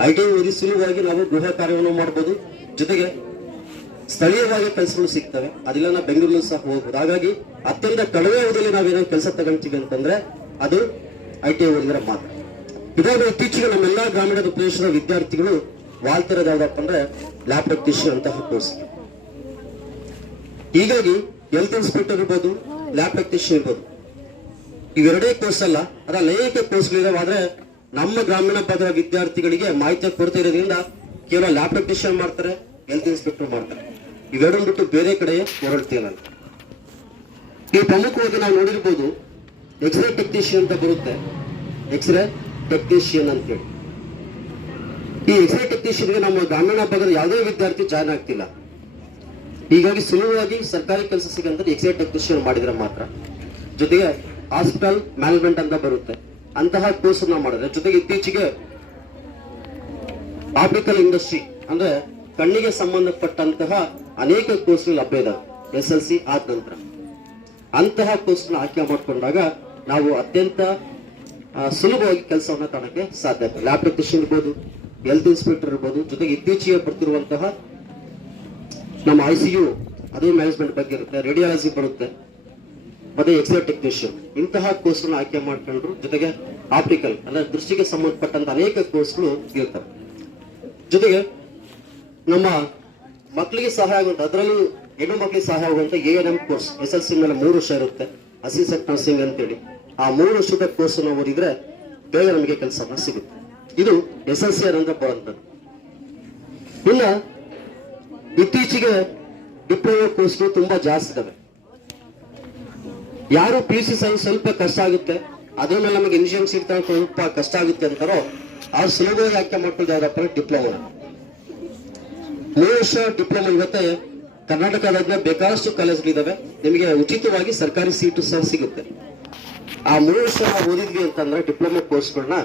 ITI ಓದಿ ಸುಲಭವಾಗಿ ನಾವು ಗೃಹ ಕಾರ್ಯವನ್ನು ಮಾಡಬಹುದು. ಜೊತೆಗೆ ಸ್ಥಳೀಯವಾಗಿ ಕೆಲಸಗಳು ಸಿಗ್ತವೆ. ಅದೆಲ್ಲ ನಾವು ಬೆಂಗಳೂರಲ್ಲಿ ಸಹ ಹೋಗ್ಬೋದು. ಹಾಗಾಗಿ ಅತ್ಯಂತ ಕಡಿಮೆ ಅವಧಿಯಲ್ಲಿ ನಾವೇನೋ ಕೆಲಸ ತಗೊಂತೀವಿ ಅಂತಂದ್ರೆ ಅದು ITI ಓದಿದ್ರೆ ಮಾತ್ರ. ಇದಾಗ ಇತ್ತೀಚೆಗೆ ನಮ್ಮೆಲ್ಲಾ ಗ್ರಾಮೀಣ ಪ್ರದೇಶದ ವಿದ್ಯಾರ್ಥಿಗಳು ವಾಲ್ತಿರೋದು ಯಾವ್ದಪ್ಪ ಅಂದ್ರೆ ಲ್ಯಾಬ್ ಟೆಕ್ನಿಷಿಯನ್ ಅಂತಹ ಕೋರ್ಸ್. ಹೀಗಾಗಿ ಹೆಲ್ತ್ ಇನ್ಸ್ಪೆಕ್ಟರ್ ಇರ್ಬೋದು, ಲ್ಯಾಬ್ ಟೆಕ್ನಿಷಿಯನ್ ಇರ್ಬೋದು, ಇವೆರಡೇ ಕೋರ್ಸ್ ಅಲ್ಲ, ಅದ್ರ ಅನೇಕ ಕೋರ್ಸ್ಗಳಿದಾವೆ. ಆದ್ರೆ ನಮ್ಮ ಗ್ರಾಮೀಣ ಭಾಗದ ವಿದ್ಯಾರ್ಥಿಗಳಿಗೆ ಮಾಹಿತಿ ಕೊಡ್ತಾ ಇರೋದ್ರಿಂದ ಕೇವಲ ಲ್ಯಾಬ್ ಟೆಕ್ನಿಷಿಯನ್ ಮಾಡ್ತಾರೆ, ಹೆಲ್ತ್ ಇನ್ಸ್ಪೆಕ್ಟರ್ ಮಾಡ್ತಾರೆ. ಇವೆರಡನ್ನು ಬಿಟ್ಟು ಬೇರೆ ಕಡೆ ಹೊರಡ್ತೀವಿ ನಾನು. ಈ ಪ್ರಮುಖವಾಗಿ ನಾವು ನೋಡಿರ್ಬೋದು ಎಕ್ಸ್ರೇ ಟೆಕ್ನಿಷಿಯನ್ ಅಂತ ಬರುತ್ತೆ, ಎಕ್ಸ್ರೇ ಟೆಕ್ನಿಷಿಯನ್ ಅಂತೇಳಿ. ಈ ಎಕ್ಸ್ರೇ ಟೆಕ್ನಿಷಿಯನ್ಗೆ ನಮ್ಮ ಗ್ರಾಮೀಣ ಭಾಗದ ಯಾವುದೇ ವಿದ್ಯಾರ್ಥಿ ಜಾಯ್ನ್ ಆಗ್ತಿಲ್ಲ. ಹೀಗಾಗಿ ಸುಲಭವಾಗಿ ಸರ್ಕಾರಿ ಕೆಲಸ ಸಿಗಂತ ಎಕ್ಸ್ರೇ ಟೆಕ್ನಿಷಿಯನ್ ಮಾಡಿದ್ರೆ ಮಾತ್ರ. ಜೊತೆಗೆ ಹಾಸ್ಪಿಟಲ್ ಮ್ಯಾನೇಜ್ಮೆಂಟ್ ಅಂತ ಬರುತ್ತೆ, ಅಂತಹ ಕೋರ್ಸ್ ನಾವು ಮಾಡಿದ್ರೆ. ಜೊತೆಗೆ ಇತ್ತೀಚೆಗೆ ಆಪ್ಟಿಕಲ್ ಇಂಡಸ್ಟ್ರಿ ಅಂದ್ರೆ ಕಣ್ಣಿಗೆ ಸಂಬಂಧಪಟ್ಟಂತಹ ಅನೇಕ ಕೋರ್ಸ್ಗಳು ಲಭ್ಯ ಇದಾವೆ SLC ಆದ ನಂತರ. ಅಂತಹ ಕೋರ್ಸ್ನ ಆಯ್ಕೆ ಮಾಡಿಕೊಂಡಾಗ ನಾವು ಅತ್ಯಂತ ಸುಲಭವಾಗಿ ಕೆಲಸವನ್ನ ತಗೊಳ್ಳಕ್ಕೆ ಸಾಧ್ಯ. ಲ್ಯಾಬ್ ಟೆಕ್ನಿಷಿಯನ್ ಇರ್ಬೋದು, ಹೆಲ್ತ್ ಇನ್ಸ್ಪೆಕ್ಟರ್ ಇರ್ಬೋದು, ಜೊತೆಗೆ ಇತ್ತೀಚೆಗೆ ಬರ್ತಿರುವಂತಹ ನಮ್ಮ ICU ಅದು ಮ್ಯಾನೇಜ್ಮೆಂಟ್ ಬಗ್ಗೆ ಇರುತ್ತೆ, ರೇಡಿಯಾಲಜಿ ಬರುತ್ತೆ, ಮತ್ತೆ ಎಕ್ಸ್ರೇ ಟೆಕ್ನಿಷಿಯನ್ ಇಂತಹ ಕೋರ್ಸ್ಗಳನ್ನ ಆಯ್ಕೆ ಮಾಡ್ಕೊಂಡ್ರು. ಜೊತೆಗೆ ಆಪ್ಟಿಕಲ್ ಅಂದ್ರೆ ದೃಷ್ಟಿಗೆ ಸಂಬಂಧಪಟ್ಟಂತ ಅನೇಕ ಕೋರ್ಸ್ಗಳು ಇರ್ತವೆ. ಜೊತೆಗೆ ನಮ್ಮ ಮಕ್ಕಳಿಗೆ ಸಹಾಯ ಆಗುವಂತ, ಅದರಲ್ಲೂ ಹೆಣ್ಣು ಮಕ್ಕಳಿಗೆ ಸಹಾಯ ಆಗುವಂತ ANM ಕೋರ್ಸ್ SLC ಮೇಲೆ 3 ವರ್ಷ ಇರುತ್ತೆ, ಅಸಿಸ್ಟೆಂಟ್ ನರ್ಸಿಂಗ್ ಅಂತೇಳಿ. ಆ 3 ವರ್ಷದ ಕೋರ್ಸ್ ನಾವು ಓದಿದ್ರೆ ಬೇಗ ನಮಗೆ ಕೆಲಸ ಸಿಗುತ್ತೆ. ಇದು SLC ನಂತರ ಬರುವಂತದ್ದು. ಇನ್ನ ಇತ್ತೀಚೆಗೆ ಡಿಪ್ಲೊಮಾ ಕೋರ್ಸ್ಗಳು ತುಂಬಾ ಜಾಸ್ತಿ ಇದಾವೆ. ಯಾರು PUC ಸೈನ್ಸ್ ಸ್ವಲ್ಪ ಕಷ್ಟ ಆಗುತ್ತೆ, ಅದ್ರ ಮೇಲೆ ನಮಗೆ ಇಂಜಿನಿಯರಿಂಗ್ ಸೀಟ್ ಸ್ವಲ್ಪ ಕಷ್ಟ ಆಗುತ್ತೆ ಅಂತಾರೋ ಅವ್ರು ಸುಲಭವಾಗಿ ಆಯ್ಕೆ ಮಾಡ್ಕೊಳ್ಳೋದು ಯಾವ್ದಪ್ಪ ಡಿಪ್ಲೊಮಾ. 3 ವರ್ಷ ಡಿಪ್ಲೊಮಾ ಇವತ್ತೆ ಕರ್ನಾಟಕದಾದ್ಮೇಲೆ ಬೇಕಾದಷ್ಟು ಕಾಲೇಜ್ಗಳಿದಾವೆ. ನಿಮಗೆ ಉಚಿತವಾಗಿ ಸರ್ಕಾರಿ ಸೀಟು ಸಹ ಸಿಗುತ್ತೆ. ಆ 3 ವರ್ಷ ನಾವು ಓದಿದ್ವಿ ಅಂತಂದ್ರೆ ಡಿಪ್ಲೊಮಾ ಕೋರ್ಸ್ಗಳನ್ನ,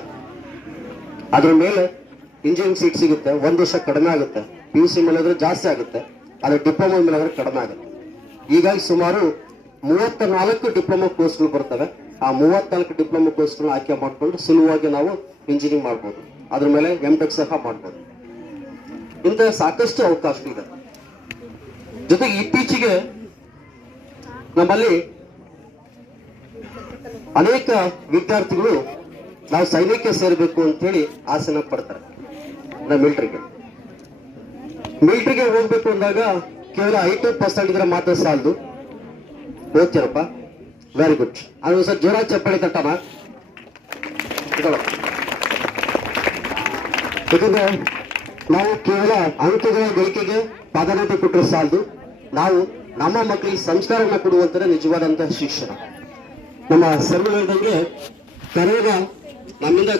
ಅದ್ರ ಮೇಲೆ ಇಂಜಿನಿಯರಿಂಗ್ ಸೀಟ್ ಸಿಗುತ್ತೆ. 1 ವರ್ಷ ಕಡಿಮೆ ಆಗುತ್ತೆ. PUC ಮೇಲೆ ಆದ್ರೆ ಜಾಸ್ತಿ ಆಗುತ್ತೆ, ಆದ್ರೆ ಡಿಪ್ಲೊಮಾ ಮೇಲೆ ಆದ್ರೆ ಕಡಿಮೆ ಆಗುತ್ತೆ. ಹೀಗಾಗಿ ಸುಮಾರು 34 ಡಿಪ್ಲೊಮಾ ಕೋರ್ಸ್ಗಳು ಬರ್ತವೆ. ಆ 34 ಡಿಪ್ಲೊಮಾ ಕೋರ್ಸ್ಗಳನ್ನ ಆಯ್ಕೆ ಮಾಡ್ಕೊಂಡು ಸುಲಭವಾಗಿ ನಾವು ಇಂಜಿನಿಯರಿಂಗ್ ಮಾಡ್ಬೋದು. ಅದ್ರ ಮೇಲೆ MTech ಸಹ ಮಾಡ್ಬೋದು. ಇಂತಹ ಸಾಕಷ್ಟು ಅವಕಾಶಗಳಿದೆ. ಜೊತೆಗೆ ಇತ್ತೀಚೆಗೆ ನಮ್ಮಲ್ಲಿ ಅನೇಕ ವಿದ್ಯಾರ್ಥಿಗಳು ನಾವು ಸೈನ್ಯಕ್ಕೆ ಸೇರಬೇಕು ಅಂತೇಳಿ ಆಸೆನ ಪಡ್ತಾರೆ. ಮಿಲಿಟರಿಗೆ ಹೋಗ್ಬೇಕು ಅಂದಾಗ ಕೇವಲ 5% ಇದ್ರೆ ಮಾತ್ರ ಸಾಲದು. ಓದ್ತೀರಪ್ಪ, ವೆರಿ ಗುಡ್. ಅದು ಸರ್ ಜೋರ ಚಪ್ಪಾಳೆ ತಟ್ಟಣ. ಯಾಕಂದ್ರೆ ನಾವು ಕೇವಲ ಅಂಕಗಳ ಗಳಿಕೆಗೆ ಪ್ರಾಧಾನ್ಯತೆ ಕೊಟ್ಟರೆ ಸಾಲದು. ನಾವು ನಮ್ಮ ಮಕ್ಕಳಿಗೆ ಸಂಸ್ಕಾರನ ಕೊಡುವಂತ ನಿಜವಾದಂತಹ ಶಿಕ್ಷಣ. ನಮ್ಮ ಸರ್ ಹೇಳಿದಂಗೆ ಕರೋನಾ ನಮ್ಮಿಂದ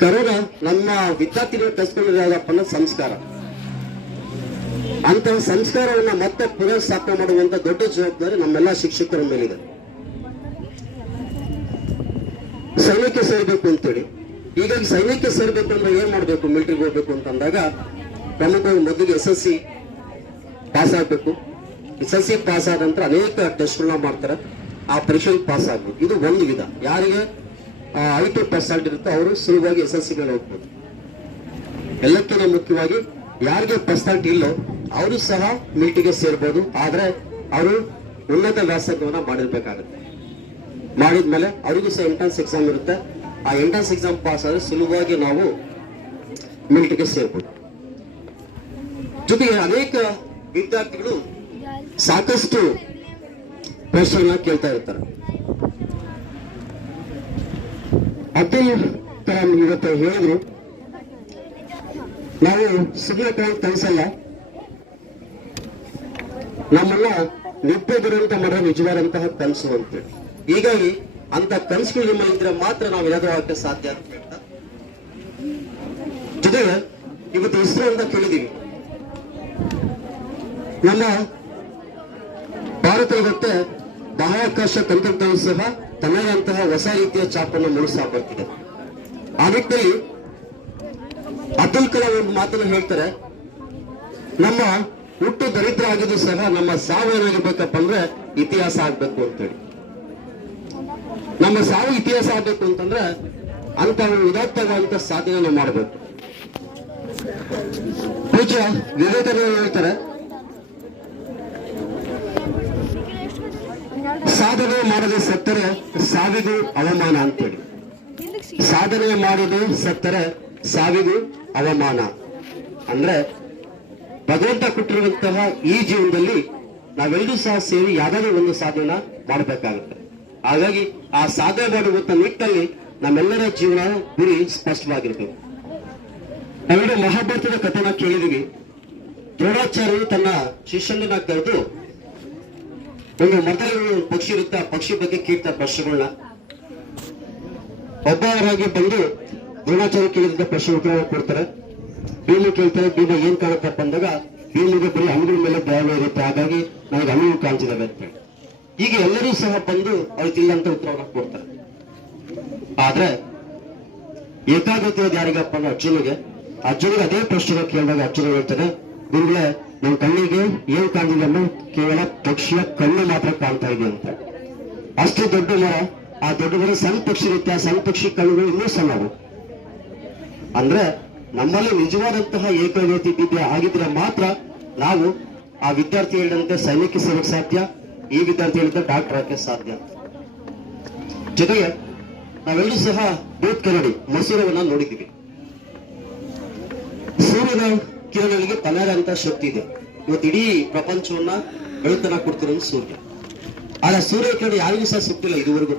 ಕರೋನಾ ನಮ್ಮ ವಿದ್ಯಾರ್ಥಿಗಳು ಕಲ್ಸ್ಕೊಂಡಿರೋದಪ್ಪ ಅನ್ನೋ ಸಂಸ್ಕಾರ. ಅಂತಹ ಸಂಸ್ಕಾರವನ್ನ ಮತ್ತೆ ಪುನಃ ಸ್ಥಾಪನೆ ಮಾಡುವಂತ ದೊಡ್ಡ ಜವಾಬ್ದಾರಿ ನಮ್ಮೆಲ್ಲ ಶಿಕ್ಷಕರ ಮೇಲಿದೆ. ಸೈನ್ಯಕ್ಕೆ ಸೇರ್ಬೇಕು ಅಂತೇಳಿ ಹೀಗಾಗಿ ಸೈನ್ಯಕ್ಕೆ ಸೇರ್ಬೇಕು ಅಂದ್ರೆ ಏನ್ ಮಾಡ್ಬೇಕು? ಮಿಲಿಟರಿಗೆ ಹೋಗ್ಬೇಕು ಅಂತಂದಾಗ ಪ್ರಮುಖವಾಗಿ ಮೊದಲಿಗೆ SSC ಪಾಸ್ ಆಗ್ಬೇಕು. SSC ಪಾಸ್ ಆದ ನಂತರ ಅನೇಕ ಟೆಸ್ಟ್ಗಳನ್ನ ಮಾಡ್ತಾರೆ. ಆ ಪರೀಕ್ಷೆ ಪಾಸ್ ಆಗ್ಬೇಕು. ಇದು ಒಂದು ವಿಧ. ಯಾರಿಗೆ 5% ಇರುತ್ತೆ ಅವರು ಸುಲಭವಾಗಿ SSC ಮೇಲೆ ಹೋಗ್ಬೋದು. ಎಲ್ಲಕ್ಕಿಂತ ಮುಖ್ಯವಾಗಿ ಯಾರಿಗೆ ಪರ್ಸೆಂಟ್ ಇಲ್ಲೋ ಅವರು ಸಹ ಮಿಲಿಟರಿಗೆ ಸೇರ್ಬೋದು. ಆದ್ರೆ ಅವರು ಉನ್ನತ ವ್ಯಾಸಂಗವನ್ನ ಮಾಡಿರ್ಬೇಕಾಗುತ್ತೆ. ಮಾಡಿದ್ಮೇಲೆ ಅವರಿಗೂ ಸಹ ಎಂಟ್ರೆನ್ಸ್ ಎಕ್ಸಾಮ್ ಇರುತ್ತೆ. ಆ ಎಂಟ್ರೆನ್ಸ್ ಎಕ್ಸಾಮ್ ಪಾಸ್ ಆದ್ರೆ ಸುಲಭವಾಗಿ ನಾವು ಮಿಲಿಟರಿಗೆ ಸೇರ್ಬೋದು. ಜೊತೆಗೆ ಅನೇಕ ವಿದ್ಯಾರ್ಥಿಗಳು ಸಾಕಷ್ಟು ಪ್ರಶ್ನೆಗಳನ್ನ ಕೇಳ್ತಾ ಇರ್ತಾರೆ. ಅಬ್ದುಲ್ ಕಲಾಂ ಇವತ್ತು ಹೇಳಿದ್ರು, ನಾವು ಸುಮ್ಮನೆ ಕನಸಲ್ಲ, ನಮ್ಮನ್ನ ನಿಬ್ಬೆದುರಂತ ಮಾಡೋ ನಿಜವಾದಂತಹ ಕನಸು ಅಂತೇಳಿ. ಹೀಗಾಗಿ ಅಂತ ಕನಸುಗಳು ನಿಮ್ಮ ಇದ್ರೆ ಮಾತ್ರ ನಾವು ಏನಾದ್ರೂ ಆಗಕ್ಕೆ ಸಾಧ್ಯ ಅಂತ ಹೇಳ್ತಾ, ಜೊತೆಗೆ ಇವತ್ತು ಇಸ್ರೋ ಅಂತ ಕೇಳಿದೀವಿ. ನಮ್ಮ ಭಾರತ ಇವತ್ತೆ ಬಾಹ್ಯಾಕಾಶ ತಂತ್ರಜ್ಞಾನ ಸಹ ತನ್ನದಂತಹ ಹೊಸ ರೀತಿಯ ಚಾಪನ್ನು ಮೂಡಿಸ್ತಾ ಬರ್ತಿದೆ. ಆ ನಿಟ್ಟಿನಲ್ಲಿ ಅಬ್ದುಲ್ ಕಲಾಂ ಒಂದು ಮಾತನ್ನು ಹೇಳ್ತಾರೆ, ನಮ್ಮ ಹುಟ್ಟು ದರಿದ್ರ ಆಗಿದ್ದು ಸಹ ನಮ್ಮ ಸಾವು ಏನಾಗಿರ್ಬೇಕಪ್ಪ ಅಂದ್ರೆ ಇತಿಹಾಸ ಆಗ್ಬೇಕು ಅಂತೇಳಿ. ನಮ್ಮ ಸಾವು ಇತಿಹಾಸ ಆಗ್ಬೇಕು ಅಂತಂದ್ರೆ ಅಂತ ಉದಾತ್ತವಾದಂತ ಸಾಧನೆ ನಾವು ಮಾಡಬೇಕು. ಪೂಜ್ಯ ವಿವೇಕಾನಂದ ಹೇಳ್ತಾರೆ, ಸಾಧನೆ ಮಾಡದೆ ಸತ್ತರೆ ಸಾವಿಗೂ ಅವಮಾನ ಅಂತೇಳಿ. ಸಾಧನೆ ಮಾಡದೆ ಸತ್ತರೆ ಸಾವಿಗೂ ಅವಮಾನ ಅಂದ್ರೆ ಭಗವಂತ ಕೊಟ್ಟಿರುವಂತಹ ಈ ಜೀವನದಲ್ಲಿ ನಾವೆಲ್ಲರೂ ಸಹ ಸೇರಿ ಯಾವ್ದಾದ್ರು ಒಂದು ಸಾಧನೆ ಮಾಡಬೇಕಾಗುತ್ತೆ. ಹಾಗಾಗಿ ಆ ಸಾಧನೆ ಮಾಡುವಂತ ನಿಟ್ಟಿನಲ್ಲಿ ನಮ್ಮೆಲ್ಲರ ಜೀವನ ಗುರಿ ಸ್ಪಷ್ಟವಾಗಿರ್ಬೇಕು. ನಾವೆಲ್ಲ ಮಹಾಭಾರತದ ಕಥೆನ ಕೇಳಿದೀವಿ. ದ್ರೋಣಾಚಾರ್ಯರು ತನ್ನ ಶಿಷ್ಯನನ್ನ ಕರೆದು ಒಂದು ಮರದಲ್ಲಿ ಪಕ್ಷಿ ಇರುತ್ತೆ, ಆ ಪಕ್ಷಿ ಬಗ್ಗೆ ಕೇಳ್ತಾರೆ ಪ್ರಶ್ನೆಗಳನ್ನ. ಒಬ್ಬರಾಗಿ ಬಂದು ದ್ರೋಣಾಚಾರ್ಯ ಕೇಳಿದ ಪ್ರಶ್ನೆ ಉತ್ತರ ಕೊಡ್ತಾರೆ. ಭೀಮ ಕೇಳ್ತಾರೆ, ಭೀಮ ಏನ್ ಕಾಣುತ್ತಪ್ಪ ಅಂದಾಗ ಭೀಮಿಗೆ ಬರೀ ಹಣ್ಣುಗಳ ಮೇಲೆ ದಯಾವ ಇರುತ್ತೆ, ಹಾಗಾಗಿ ನನಗೆ ಹಣ್ಣು ಕಾಣಿಸಿದಾವೆ ಅಂತ ಹೇಳಿ. ಈಗ ಎಲ್ಲರೂ ಸಹ ಬಂದು ಅವ್ರಿಗಿಲ್ಲ ಅಂತ ಉತ್ತರವನ್ನ ಕೊಡ್ತಾರೆ. ಆದ್ರೆ ಏಕಾಗ್ರತೆ ಯಾರಿಗಪ್ಪ ಅಂದ್ರೆ ಅರ್ಜುನಿಗೆ ಅದೇ ಪ್ರಶ್ನೆ ಕೇಳಿದಾಗ ಅರ್ಜುನ ಹೇಳ್ತಾನೆ, ಗುರುಗಳೇ ನನ್ನ ಕಣ್ಣಿಗೆ ಏನ್ ಕಾಣಿಲ್ಲ ಅಂದ್ರೆ ಕೇವಲ ಪಕ್ಷಿಯ ಕಣ್ಣು ಮಾತ್ರ ಕಾಣ್ತಾ ಇದೆ ಅಂತ. ಅಷ್ಟು ದೊಡ್ಡ ಮರ, ಆ ದೊಡ್ಡ ಮರ ಸಣ್ಣ ಪಕ್ಷಿ ಇರುತ್ತೆ, ಆ ಸಣ್ಣ ಪಕ್ಷಿ ಕಣ್ಣುಗಳು ಇನ್ನೂ ಸಣ್ಣವು. ಅಂದ್ರೆ ನಮ್ಮಲ್ಲಿ ನಿಜವಾದಂತಹ ಏಕಾಗ್ರತೆ ವಿದ್ಯೆ ಆಗಿದ್ರೆ ಮಾತ್ರ ನಾವು ಆ ವಿದ್ಯಾರ್ಥಿ ಹೇಳಿದಂತೆ ಸೈನ್ಯಕ್ಕೆ ಸೇರಕ್ಕೆ ಸಾಧ್ಯ, ಈ ವಿದ್ಯಾರ್ಥಿ ಹೇಳಿದಂತೆ ಡಾಕ್ಟರ್ ಆಗಕ್ಕೆ ಸಾಧ್ಯ. ಜೊತೆಗೆ ನಾವೆಲ್ಲರೂ ಸಹ ಬೂತ್ ಕನ್ನಡಿ ಮಸೂರವನ್ನ ನೋಡಿದ್ದೀವಿ. ಸೂರ್ಯನ ಕಿರಣಗಳಿಗೆ ತನ್ನದೇ ಅಂತ ಶಕ್ತಿ ಇದೆ. ಇವತ್ತು ಇಡೀ ಪ್ರಪಂಚವನ್ನ ಬೆಳಕನ್ನ ಕೊಡ್ತಿರೋದು ಸೂರ್ಯ. ಆದ್ರೆ ಸೂರ್ಯ ಕಿರಣ ಯಾರಿಗೂ ಸಹ ಸಿಕ್ತಿಲ್ಲ ಇದುವರೆಗೂ.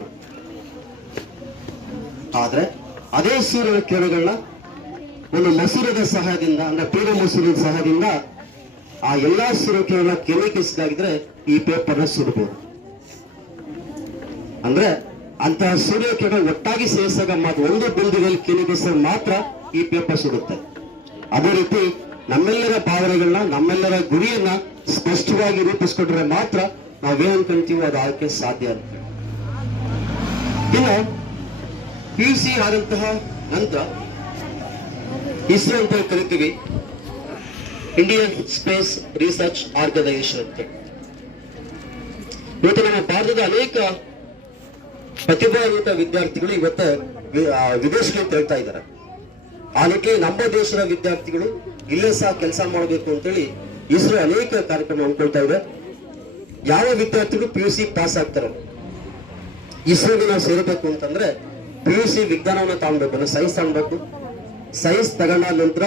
ಆದ್ರೆ ಅದೇ ಸೂರ್ಯನ ಕಿರಣಗಳನ್ನ ಒಂದು ಮಸೂರದ ಸಹಾಯದಿಂದ ಅಂದ್ರೆ ಪೀಡ ಮಸೂರದ ಸಹಾಯದಿಂದ ಆ ಎಲ್ಲಾ ಸೂರ್ಯ ಕಿರಣ ಕೇಂದ್ರೀಕರಿಸಿದಾಗಿದ್ರೆ ಈ ಪೇಪರ್ನ ಸುಡಬಹುದು. ಅಂದ್ರೆ ಅಂತಹ ಸೂರ್ಯ ಕಿರಣ ಒಟ್ಟಾಗಿ ಸೇರಿಸಿದಾಗ ಮಾತ್ರ ಒಂದು ಬಿಂದುಗಳಲ್ಲಿ ಕೇಂದ್ರೀಕರಿಸಿದಾಗ ಮಾತ್ರ ಈ ಪೇಪರ್ ಸುಡುತ್ತೆ. ಅದೇ ರೀತಿ ನಮ್ಮೆಲ್ಲರ ಭಾವನೆಗಳನ್ನ ನಮ್ಮೆಲ್ಲರ ಗುರಿಯನ್ನ ಸ್ಪಷ್ಟವಾಗಿ ರೂಪಿಸ್ಕೊಂಡ್ರೆ ಮಾತ್ರ ನಾವೇನ್ ಅನ್ಕೊಂತೀವೋ ಅದು ಆಗಕ್ಕೆ ಸಾಧ್ಯ ಅಂತ. ಇನ್ನು PUC ಆದಂತಹ ನಂತರ ಇಸ್ರೋ ಅಂತ ಕರಿತೀವಿ, ಇಂಡಿಯನ್ ಸ್ಪೇಸ್ ರಿಸರ್ಚ್ ಆರ್ಗನೈಸೇಷನ್ ಅಂತ. ಇವತ್ತು ನಮ್ಮ ಭಾರತದ ಅನೇಕ ಪ್ರತಿಭಾನ್ವಿತ ವಿದ್ಯಾರ್ಥಿಗಳು ಇವತ್ತು ವಿದೇಶಕ್ಕೆ ತೆರಳ್ತಾ ಇದ್ದಾರೆ. ಆ ನಿಟ್ಟಿನಲ್ಲಿ ನಮ್ಮ ದೇಶದ ವಿದ್ಯಾರ್ಥಿಗಳು ಇಲ್ಲೇ ಸಹ ಕೆಲಸ ಮಾಡಬೇಕು ಅಂತೇಳಿ ಇಸ್ರೋ ಅನೇಕ ಕಾರ್ಯಕ್ರಮ ಹಮ್ಮಿಕೊಳ್ತಾ ಇದೆ. ಯಾವ ವಿದ್ಯಾರ್ಥಿಗಳು PUC ಪಾಸ್ ಆಗ್ತಾರೆ ಇಸ್ರೋಗೆ ನಾವು ಸೇರಬೇಕು ಅಂತಂದ್ರೆ PUC ವಿಜ್ಞಾನವನ್ನ ತಗೊಳ್ಬೇಕು ಅಂದ್ರೆ ಸೈನ್ಸ್ ತಗೊಳ್ಬೇಕು. ಸೈನ್ಸ್ ತಗೊಂಡಾದ ನಂತರ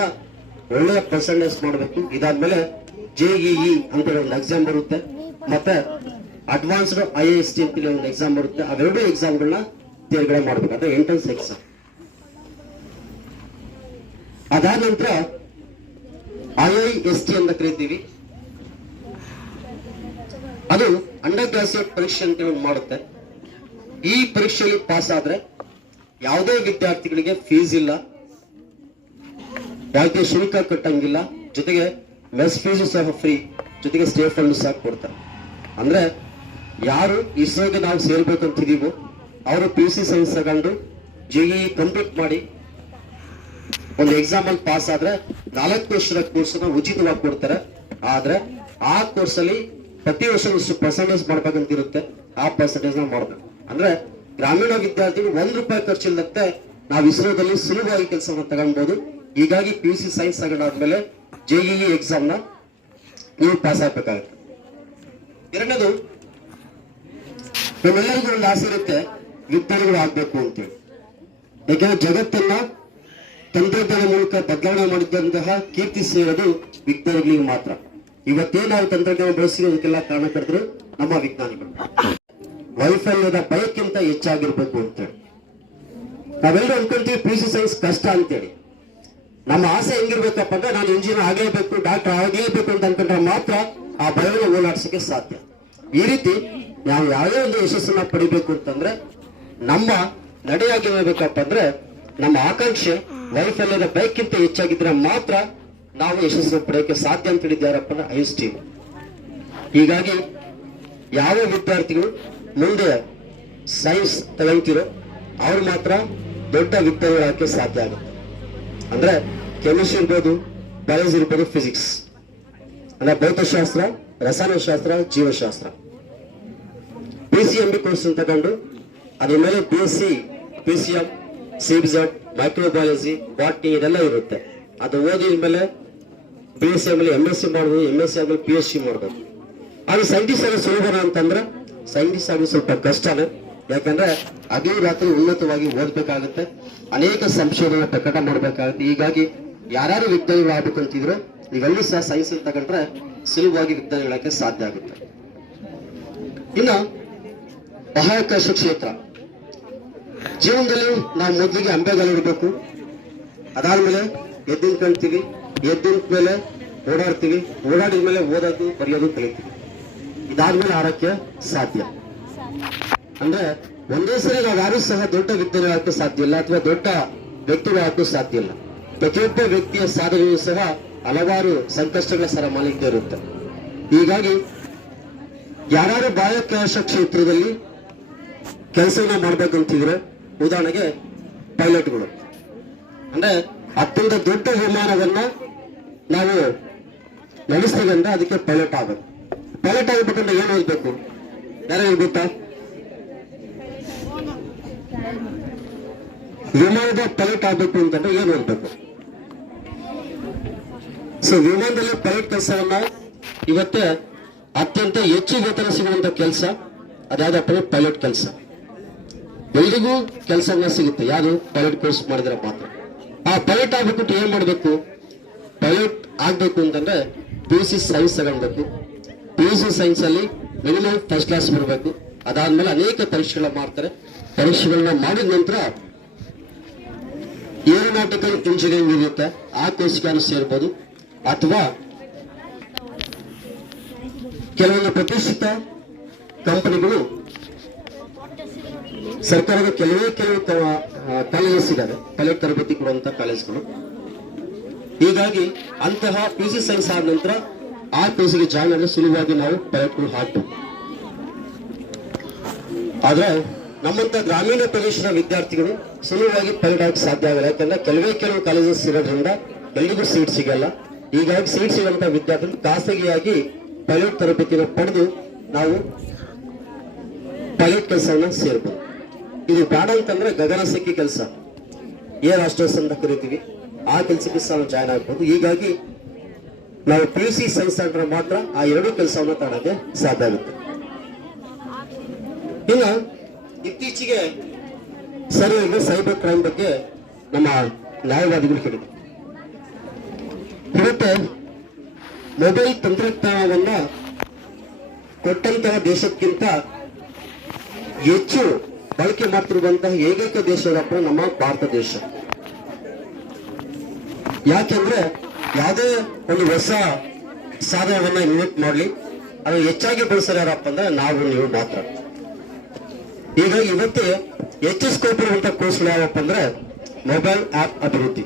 ಒಳ್ಳೆಯ ಪರ್ಸೆಂಟೇಜ್ ಮಾಡಬೇಕು. ಇದಾದ್ಮೇಲೆ JEE ಅಂತೇಳಿ ಒಂದು ಎಕ್ಸಾಮ್ ಬರುತ್ತೆ, ಮತ್ತೆ ಅಡ್ವಾನ್ಸ್ಡ್ IIST ಅಂತೇಳಿ ಒಂದು ಎಕ್ಸಾಮ್ ಬರುತ್ತೆ. ಅವೆರಡೂ ಎಕ್ಸಾಮ್ಗಳನ್ನ ತೇರ್ಗಡೆ ಮಾಡ್ಬೇಕು, ಅಂದ್ರೆ ಎಂಟ್ರೆನ್ಸ್ ಎಕ್ಸಾಮ್. ಅದಾದ ನಂತರ IIST ಅಂತ ಕರಿತೀವಿ, ಅದು ಅಂಡರ್ ಗ್ರಾಜುಯೇಟ್ ಪರೀಕ್ಷೆ ಅಂತ ಮಾಡುತ್ತೆ. ಈ ಪರೀಕ್ಷೆಯಲ್ಲಿ ಪಾಸ್ ಆದ್ರೆ ಯಾವುದೇ ವಿದ್ಯಾರ್ಥಿಗಳಿಗೆ ಫೀಸ್ ಇಲ್ಲ, ಯಾವುದೇ ಶುಲ್ಕ ಕಟ್ಟಂಗಿಲ್ಲ, ಜೊತೆಗೆ ಮೆಸ್ ಫೀಸು ಸಹ ಫ್ರೀ, ಜೊತೆಗೆ ಸ್ಟೇ ಫಂಡ್ ಸಹ ಕೊಡ್ತಾರೆ. ಅಂದ್ರೆ ಯಾರು ಇಸ್ರೋಗೆ ನಾವು ಸೇರ್ಬೇಕು ಅಂತಿದೀವೋ ಅವರು PUC ಸೈನ್ಸ್ ತಗೊಂಡು JEE ಕಂಪ್ಲೀಟ್ ಮಾಡಿ ಒಂದು ಎಕ್ಸಾಮ್ ಅಲ್ಲಿ ಪಾಸ್ ಆದ್ರೆ 4 ವರ್ಷದ ಕೋರ್ಸ್ ಉಚಿತವಾಗಿ ಕೊಡ್ತಾರೆ. ಆದ್ರೆ ಆ ಕೋರ್ಸ್ ಅಲ್ಲಿ ಪ್ರತಿ ವರ್ಷ ಪರ್ಸೆಂಟೇಜ್ ಮಾಡ್ಬೇಕಂತಿರುತ್ತೆ, ಆ ಪರ್ಸೆಂಟೇಜ್ ನ ಮಾಡ್ಬೇಕು. ಅಂದ್ರೆ ಗ್ರಾಮೀಣ ವಿದ್ಯಾರ್ಥಿಗಳು ₹1 ಖರ್ಚಿಲ್ಲದೆ ನಾವು ಇಸ್ರೋದಲ್ಲಿ ಸುಲಭವಾಗಿ ಕೆಲಸವನ್ನು ತಗೊಳ್ಬಹುದು. ಹೀಗಾಗಿ PUC ಸೈನ್ಸ್ ತಗೊಂಡಾದ್ಮೇಲೆ JEE ಎಕ್ಸಾಮ್ ನ ನೀವು ಪಾಸ್ ಆಗ್ಬೇಕಾಗುತ್ತೆ. ಎರಡನೇದು, ನಮ್ಮೆಲ್ಲರಿಗೂ ಒಂದು ಆಸೆ ಇರುತ್ತೆ ವಿಜ್ಞಾನಿಗಳು ಆಗ್ಬೇಕು ಅಂತೇಳಿ. ಯಾಕೆಂದ್ರೆ ಜಗತ್ತನ್ನ ತಂತ್ರಜ್ಞಾನ ಮೂಲಕ ಬದಲಾವಣೆ ಮಾಡಿದಂತಹ ಕೀರ್ತಿ ಸೇರೋದು ವಿಜ್ಞಾನಿಗಳಿಗೆ ಮಾತ್ರ. ಇವತ್ತೇ ನಾವು ತಂತ್ರಜ್ಞಾನ ಬಳಸಿರೋದಕ್ಕೆಲ್ಲ ಕಾರಣಕರ್ತರು ನಮ್ಮ ವಿಜ್ಞಾನಿಗಳು. ವೈಫಲ್ಯದ ಭಯಕ್ಕಿಂತ ಹೆಚ್ಚಾಗಿರ್ಬೇಕು ಅಂತೇಳಿ ನಾವೆಲ್ಲರೂ ಅನ್ಕೊಂತೀವಿ PUC ಸೈನ್ಸ್ ಕಷ್ಟ ಅಂತೇಳಿ. ನಮ್ಮ ಆಸೆ ಹೆಂಗಿರ್ಬೇಕಪ್ಪ ಅಂದ್ರೆ ನಾನು ಇಂಜಿನಿಯರ್ ಆಗಲೇಬೇಕು, ಡಾಕ್ಟರ್ ಆಗಲೇಬೇಕು ಅಂತ ಅನ್ಕೊಂಡ್ರೆ ಮಾತ್ರ ಆ ಭಯವನ್ನು ಹೋರಾಡಿಸಕ್ಕೆ ಸಾಧ್ಯ. ಈ ರೀತಿ ನಾವು ಯಾವುದೇ ಒಂದು ಯಶಸ್ಸನ್ನ ಪಡಿಬೇಕು ಅಂತಂದ್ರೆ ನಮ್ಮ ನಡೆಯಾಗಿರ್ಬೇಕಪ್ಪ ಅಂದ್ರೆ ನಮ್ಮ ಆಕಾಂಕ್ಷೆ ವೈಫಲ್ಯದ ಭಯಕ್ಕಿಂತ ಹೆಚ್ಚಾಗಿದ್ರೆ ಮಾತ್ರ ನಾವು ಯಶಸ್ಸನ್ನು ಪಡೆಯಕ್ಕೆ ಸಾಧ್ಯ ಅಂತ ಹೇಳಿದ್ಯಾರಪ್ಪ ಅಂದ್ರೆ IIST. ಹೀಗಾಗಿ ಯಾವ ವಿದ್ಯಾರ್ಥಿಗಳು ಮುಂದೆ ಸೈನ್ಸ್ ತಗೊಂತಿರೋ ಅವ್ರು ಮಾತ್ರ ದೊಡ್ಡ ವಿಜ್ಞಾನಿಗಳಾಗಕ್ಕೆ ಸಾಧ್ಯ ಆಗುತ್ತೆ. ಅಂದ್ರೆ ಕೆಮಿಸ್ಟ್ರಿ ಇರ್ಬೋದು, ಬಯಾಲಜಿ ಇರ್ಬೋದು, ಫಿಸಿಕ್ಸ್ ಅಂದ್ರೆ ಭೌತಶಾಸ್ತ್ರ, ರಸಾಯನಶಾಸ್ತ್ರ, ಜೀವಶಾಸ್ತ್ರ, PCMB ಕೋರ್ಸ್ ತಗೊಂಡು ಅದ್ರ ಮೇಲೆ BSc, PCM, CBZ, microbiology, botany ಇದೆಲ್ಲ ಇರುತ್ತೆ. ಅದು ಓದಿದ ಮೇಲೆ BSc ಆಮೇಲೆ MSc ಮಾಡ್ಬೋದು, MSc ಆಮೇಲೆ PhD ಮಾಡ್ಬೋದು. ಅದು ಸೈಂಟಿಸ್ಟ್ ಆಗಿ ಸುಲಭನ ಅಂತಂದ್ರೆ ಸೈಂಟಿಸ್ಟ್ ಆಗಿ ಸ್ವಲ್ಪ ಕಷ್ಟನೇ. ಯಾಕಂದ್ರೆ ಅದೇ ರಾತ್ರಿ ಉನ್ನತವಾಗಿ ಓದ್ಬೇಕಾಗುತ್ತೆ, ಅನೇಕ ಸಂಶೋಧನೆ ಪ್ರಕಟ ಮಾಡಬೇಕಾಗುತ್ತೆ. ಹೀಗಾಗಿ ಯಾರ್ಯಾರು ವಿಜ್ಞಾನಿಗಳು ಆಗ್ಬೇಕಂತಿದ್ರು ಇವೆಲ್ಲೂ ಸಹ ಸೈನ್ಸ್ ತಗೊಂಡ್ರೆ ಸುಲಭವಾಗಿ ವಿಜ್ಞಾನಿಗಳಕ್ಕೆ ಸಾಧ್ಯ ಆಗುತ್ತೆ. ಇನ್ನು ಬಾಹ್ಯಾಕಾಶ ಕ್ಷೇತ್ರ, ಜೀವನದಲ್ಲಿ ನಾವು ಮೊದಲಿಗೆ ಅಂಬೆಗಾಲಿಡಬೇಕು, ಅದಾದ್ಮೇಲೆ ಎದ್ದಿನ ಕಾಣ್ತೀವಿ, ಎದ್ದಿನ ಮೇಲೆ ಓಡಾಡ್ತೀವಿ, ಓಡಾಡಿದ ಮೇಲೆ ಓದೋದು ಬರೆಯೋದು ಕಲಿತೀವಿ. ಇದಾದ್ಮೇಲೆ ಆರಕ್ಕೆ ಸಾಧ್ಯ. ಅಂದ್ರೆ ಒಂದೇ ಸರಿ ನಾವು ಯಾರು ಸಹ ದೊಡ್ಡ ವಿಜ್ಞಾನಿಗಳಾಗಕ್ಕೆ ಸಾಧ್ಯ ಇಲ್ಲ, ಅಥವಾ ದೊಡ್ಡ ವ್ಯಕ್ತಿಗಳಾಗಕ್ಕೂ ಸಾಧ್ಯ ಇಲ್ಲ. ಪ್ರತಿಯೊಬ್ಬ ವ್ಯಕ್ತಿಯ ಸಾಧನೆಯೂ ಸಹ ಹಲವಾರು ಸಂಕಷ್ಟಗಳ ಸರಮಾಲಿಕೆ ಇರುತ್ತೆ. ಹೀಗಾಗಿ ಯಾರು ಬಾಹ್ಯಾಕಾಶ ಕ್ಷೇತ್ರದಲ್ಲಿ ಕೆಲಸವನ್ನ ಮಾಡ್ಬೇಕಂತಿದ್ರೆ, ಉದಾಹರಣೆಗೆ ಪೈಲಟ್ಗಳು, ಅಂದ್ರೆ ಅತ್ಯಂತ ದೊಡ್ಡ ವಿಮಾನವನ್ನ ನಾವು ನಡೆಸ್ತೀವಿ ಅಂದ್ರೆ ಅದಕ್ಕೆ ಪೈಲಟ್ ಆಗಬೇಕು. ಪೈಲಟ್ ಆಗಬೇಕಂದ್ರೆ ಏನು ಓದ್ಬೇಕು? ಯಾರು ಗೊತ್ತಾ? ವಿಮಾನದ ಪೈಲಟ್ ಆಗಬೇಕು ಅಂತಂದ್ರೆ ಏನು ಓದ್ಬೇಕು? ಸೊ ವಿಮಾನದಲ್ಲಿ ಪೈಲಟ್ ಕೆಲಸವನ್ನ ಇವತ್ತೇ ಅತ್ಯಂತ ಹೆಚ್ಚು ವೇತನ ಸಿಗುವಂತ ಕೆಲಸ ಅದಾದಪ್ಪ ಪೈಲಟ್ ಕೆಲಸ. ಎಲ್ರಿಗೂ ಕೆಲಸವನ್ನ ಸಿಗುತ್ತೆ, ಯಾರು ಪೈಲಟ್ ಕೋರ್ಸ್ ಮಾಡಿದ್ರೆ ಮಾತ್ರ. ಆ ಪೈಲಟ್ ಆಗ್ಬೇಕು ಏನ್ ಮಾಡ್ಬೇಕು? ಪೈಲಟ್ ಆಗ್ಬೇಕು ಅಂತಂದ್ರೆ PUC ಸೈನ್ಸ್ ತಗೊಳ್ಬೇಕು. PUC ಸೈನ್ಸ್ ಅಲ್ಲಿ ಮಿನಿಮಮ್ ಫಸ್ಟ್ ಕ್ಲಾಸ್ ಬರಬೇಕು. ಅದಾದ್ಮೇಲೆ ಅನೇಕ ಪರೀಕ್ಷೆಗಳನ್ನ ಮಾಡ್ತಾರೆ. ಪರೀಕ್ಷೆಗಳನ್ನ ಮಾಡಿದ ನಂತರ ಏರೋನಾಟಿಕಲ್ ಇಂಜಿನಿಯರಿಂಗ್ ಇರುತ್ತೆ, ಆ ಕೋರ್ಸ್ಗೆ ಸೇರ್ಬೋದು. ಅಥವಾ ಕೆಲವೊಂದು ಪ್ರತಿಷ್ಠಿತ ಕಂಪನಿಗಳು, ಸರ್ಕಾರದ ಕೆಲವು ಕಾಲೇಜಸ್ ಇದ್ದಾವೆ ಪೈಲಟ್ ತರಬೇತಿ ಕೊಡುವಂತ ಕಾಲೇಜ್ಗಳು. ಹೀಗಾಗಿ ಅಂತಹ PUC ಸೈನ್ಸ್ ಆದ ನಂತರ ಆ ಕೋರ್ಸ್ಗೆ ಜಾಯ್ನ್ ಆದ್ರೆ ಸುಲಭವಾಗಿ ನಾವು ಪೈಲಟ್ಗಳು ಹಾಕ್ಬೇಕು. ಆದ್ರೆ ನಮ್ಮಂತ ಗ್ರಾಮೀಣ ಪ್ರದೇಶದ ವಿದ್ಯಾರ್ಥಿಗಳು ಸುಲಭವಾಗಿ ಪೈಲಟ್ ಆಗಕ್ಕೆ ಸಾಧ್ಯ ಆಗಲ್ಲ. ಯಾಕಂದ್ರೆ ಕೆಲವು ಕಾಲೇಜಸ್ ಇರೋದ್ರಿಂದ ಎಲ್ರಿಗೂ ಸೀಟ್ ಸಿಗಲ್ಲ. ಹೀಗಾಗಿ ಸೀಟ್ ಸಿಗುವಂತ ವಿದ್ಯಾರ್ಥಿಗಳು ಖಾಸಗಿಯಾಗಿ ಪೈಲಟ್ ತರಬೇತಿಯನ್ನು ಪಡೆದು ನಾವು ಪೈಲಟ್ ಕೆಲಸವನ್ನ ಸೇರ್ಬೋದು. ಇದು ಬೇಡ ಅಂತಂದ್ರೆ ಗಗನಸೆಕ್ಕಿ ಕೆಲಸ, ಏರ್ ಹಾಸ್ಟೆಸ್ ಅಂತ ಕರಿತೀವಿ, ಆ ಕೆಲಸಕ್ಕೆ ಸಹ ಜಾಯ್ನ್ ಆಗ್ಬೋದು. ಹೀಗಾಗಿ ನಾವು PUC ಸೈನ್ಸ್ ತಗೊಂಡ್ರೆ ಮಾತ್ರ ಆ ಎರಡು ಕೆಲಸವನ್ನು ತಗೊಳ್ಳೋಕೆ ಸಾಧ್ಯ ಆಗುತ್ತೆ. ಇನ್ನು ಇತ್ತೀಚೆಗೆ ಸರಿಯಾಗಿ ಸೈಬರ್ ಕ್ರೈಮ್ ಬಗ್ಗೆ ನಮ್ಮ ನ್ಯಾಯವಾದಿಗಳು ಹೇಳಿದರು. ಇವತ್ತು ಮೊಬೈಲ್ ತಂತ್ರಜ್ಞಾನವನ್ನ ಕೊಟ್ಟಂತಹ ದೇಶಕ್ಕಿಂತ ಹೆಚ್ಚು ಬಳಕೆ ಮಾಡ್ತಿರುವಂತಹ ಏಕೈಕ ದೇಶ ಯಾವಪ್ಪ ನಮ್ಮ ಭಾರತ ದೇಶ. ಯಾಕೆಂದ್ರೆ ಯಾವುದೇ ಒಂದು ಹೊಸ ಸಾಧನವನ್ನ ಇನ್ವೆಂಟ್ ಮಾಡ್ಲಿ ಅದು ಹೆಚ್ಚಾಗಿ ಬಳಸೋರು ಯಾರಪ್ಪ ಅಂದ್ರೆ ನಾವು ನೀವು ಮಾತ್ರ. ಈಗ ಇವತ್ತು ಹೆಚ್ಚು ಸ್ಕೋಪ್ ಇರುವಂತ ಕೋರ್ಸ್ಗಳು ಯಾವಪ್ಪ ಅಂದ್ರೆ ಮೊಬೈಲ್ ಆಪ್ ಅಭಿವೃದ್ಧಿ.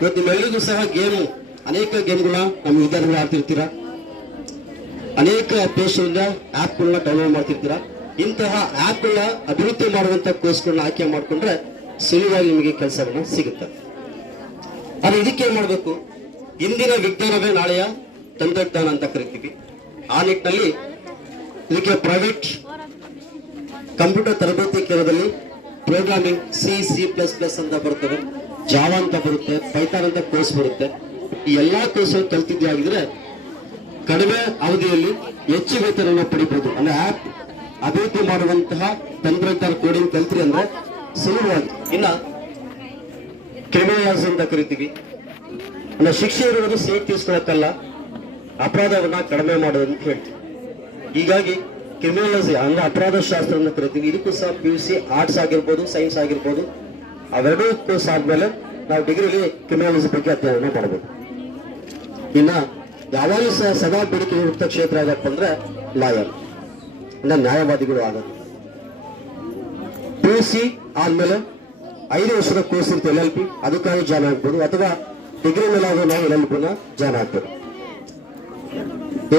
ಇವತ್ತು ನಿಮ್ಮೆಲ್ಲರಿಗೂ ಸಹ ಅನೇಕ ಗೇಮ್ಗಳನ್ನ ನಮ್ಮ ವಿದ್ಯಾರ್ಥಿಗಳು ಆಡ್ತಿರ್ತೀರಾ, ಅನೇಕ ಪ್ಲೇಸ್ಟೋರಿಂದ ಆಪ್ಗಳನ್ನ ಡೌನ್ಲೋಡ್ ಮಾಡ್ತಿರ್ತೀರಾ. ಇಂತಹ ಆಪ್ಗಳನ್ನ ಅಭಿವೃದ್ಧಿ ಮಾಡುವಂತ ಕೋರ್ಸ್ಗಳನ್ನ ಆಯ್ಕೆ ಮಾಡಿಕೊಂಡ್ರೆ ಸುಲಭವಾಗಿ ನಿಮಗೆ ಕೆಲಸಗಳನ್ನ ಸಿಗುತ್ತೆ. ಆದ್ರೆ ಇದಕ್ಕೆ ಏನ್ ಮಾಡಬೇಕು? ಇಂದಿನ ವಿಜ್ಞಾನವೇ ನಾಳೆಯ ತಂತ್ರಜ್ಞಾನ ಅಂತ ಕರಿತೀವಿ. ಆ ನಿಟ್ಟಿನಲ್ಲಿ ಇದಕ್ಕೆ ಪ್ರೈವೇಟ್ ಕಂಪ್ಯೂಟರ್ ತರಬೇತಿ ಕೇಂದ್ರದಲ್ಲಿ ಪ್ರೋಗ್ರಾಮಿಂಗ್ C++ ಅಂತ ಬರ್ತವೆ, ಜಾವಾ ಅಂತ ಬರುತ್ತೆ, ಪೈಥಾನ್ ಅಂತ ಕೋರ್ಸ್ ಬರುತ್ತೆ. ಈ ಎಲ್ಲಾ ಕೋರ್ಸ್ ಕಲ್ತಿದ್ದಾಗಿದ್ರೆ ಕಡಿಮೆ ಅವಧಿಯಲ್ಲಿ ಹೆಚ್ಚು ವೇತನವನ್ನು ಪಡಿಬಹುದು. ಅಂದ್ರೆ ಆಪ್ ಅಭಿವೃದ್ಧಿ ಮಾಡುವಂತಹ ತಂತ್ರಜ್ಞಾನ ಕೋಡಿಂಗ್ ಕಲ್ತ್ರಿ ಅಂದ್ರೆ ಸುಲಭವಾಗಿ. ಇನ್ನ ಕ್ರಿಮಿನಲ್ಸ್ ಅಂತ ಕರಿತೀವಿ. ಅಂದ್ರೆ ಶಿಕ್ಷೆ ಇರುವುದು ಸೇಟ್ ತೀರ್ಸ್ಕೊಳಕ್ಕಲ್ಲ, ಅಪರಾಧವನ್ನ ಕಡಿಮೆ ಮಾಡೋದು ಅಂತ ಹೇಳ್ತೀವಿ. ಹೀಗಾಗಿ ಕ್ರಿಮಿನಲ್ಸ್ ಅಂದ್ರೆ ಅಪರಾಧ ಶಾಸ್ತ್ರ ಅಂತ ಕರಿತೀವಿ. ಇದಕ್ಕೂ ಸಹ PUC ಆರ್ಟ್ಸ್ ಆಗಿರ್ಬೋದು, ಸೈನ್ಸ್ ಆಗಿರ್ಬೋದು, ಅವೆರಡೂ ಕೋರ್ಸ್ ಆದ್ಮೇಲೆ ನಾವು ಡಿಗ್ರಿಲಿ ಕ್ರಿಮಿನಲ್ಸ್ ಬಗ್ಗೆ ಅಧ್ಯಯನ ಮಾಡಬಹುದು. ಇನ್ನ ಯಾವಾಗಲೂ ಸಹ ಸದಾ ಬೇಡಿಕೆ ಇರುವಂತ ಕ್ಷೇತ್ರ ಯಾವ್ದಪ್ಪ ಅಂದ್ರೆ ಲಾಯರ್ ಅಂದ್ರೆ ನ್ಯಾಯವಾದಿಗಳು ಆಗೋದು. PUC ಆದ್ಮೇಲೆ 5 ವರ್ಷದ ಕೋರ್ಸ್ ಇರುತ್ತೆ LLP, ಅದಕ್ಕಾಗಿ ಜಾಯ್ನ್ ಆಗ್ಬೋದು. ಅಥವಾ ಡಿಗ್ರಿ ಮೇಲೆ ಆಗೋ ನಾವು LLP ಜಾಯ್ನ್ ಆಗ್ಬೋದು.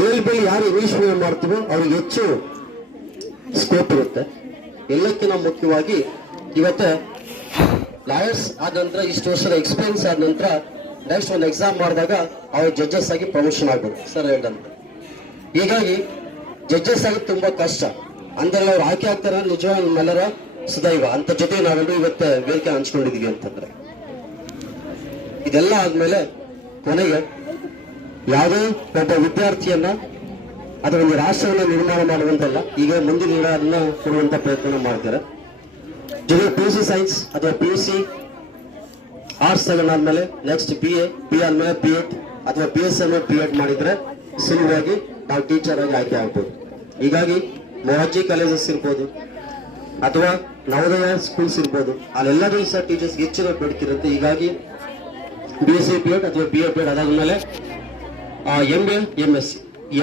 LLP ಯಾರು ಇಂಗ್ಲಿಷ್ ಮೀಡಿಯಂ ಮಾಡ್ತೀವೋ ಅವ್ರಿಗೆ ಹೆಚ್ಚು ಸ್ಕೋಪ್ ಇರುತ್ತೆ. ಎಲ್ಲಕ್ಕಿಂತ ಮುಖ್ಯವಾಗಿ ಇವತ್ತು ಲಾಯರ್ಸ್ ಆದ ನಂತರ ಇಷ್ಟು ವರ್ಷದ ಎಕ್ಸ್ಪೀರಿಯನ್ಸ್ ಆದ ನಂತರ ನೆಕ್ಸ್ಟ್ ಒಂದು ಎಕ್ಸಾಮ್ ಮಾಡಿದಾಗ ಅವ್ರು ಜಡ್ಜಸ್ ಆಗಿ ಪ್ರಮೋಷನ್ ಆಗ್ಬೋದು ಸರ್ ಹೇಳಿದಂತೆ. ಹೀಗಾಗಿ ಜಡ್ಜಸ್ ಆಗಿ ತುಂಬಾ ಕಷ್ಟ. ಅಂದ್ರೆ ಅವ್ರು ಆಯ್ಕೆ ಆಗ್ತಾರ ನಿಜವಾಗ ನಮ್ಮೆಲ್ಲರ ಸದೈವ ಅಂತ ಜೊತೆ ನಾವೆಲ್ಲರೂ ಇವತ್ತು ವೇದಿಕೆ ಹಂಚ್ಕೊಂಡಿದೀವಿ ಅಂತಂದ್ರೆ. ಇದೆಲ್ಲ ಆದ್ಮೇಲೆ ಕೊನೆಗೆ ಯಾವುದೇ ಒಬ್ಬ ವಿದ್ಯಾರ್ಥಿಯನ್ನ ಅಥವಾ ಒಂದು ರಾಷ್ಟ್ರವನ್ನ ನಿರ್ಮಾಣ ಮಾಡುವಂತಲ್ಲ, ಈಗ ಮುಂದಿನ ಅದನ್ನ ಕೊಡುವಂತ ಪ್ರಯತ್ನ ಮಾಡ್ತಾರೆ. ಜೊತೆಗೆ PUC ಸೈನ್ಸ್ ಅಥವಾ PUC ಆರ್ಟ್ಸ್ ತಗೊಂಡಾದ್ಮೇಲೆ ನೆಕ್ಸ್ಟ್ BA ಆದ್ಮೇಲೆ B.Ed ಅಥವಾ BSc B.Ed ಮಾಡಿದ್ರೆ ಸುಲಭವಾಗಿ ನಾವು ಟೀಚರ್ ಆಗಿ ಆಯ್ಕೆ ಆಗ್ಬೋದು. ಹೀಗಾಗಿ ಮೊರಾರ್ಜಿ ಕಾಲೇಜಸ್ ಇರ್ಬೋದು ಅಥವಾ ನವೋದಯ ಸ್ಕೂಲ್ಸ್ ಇರ್ಬೋದು, ಅಲ್ಲೆಲ್ಲರೂ ಸಹ ಟೀಚರ್ಸ್ ಹೆಚ್ಚಿನ ಬೇಡಿಕೆ ಇರುತ್ತೆ. ಹೀಗಾಗಿ BSc B.Ed ಅಥವಾ B.Ed ಅದಾದ್ಮೇಲೆ MA MSc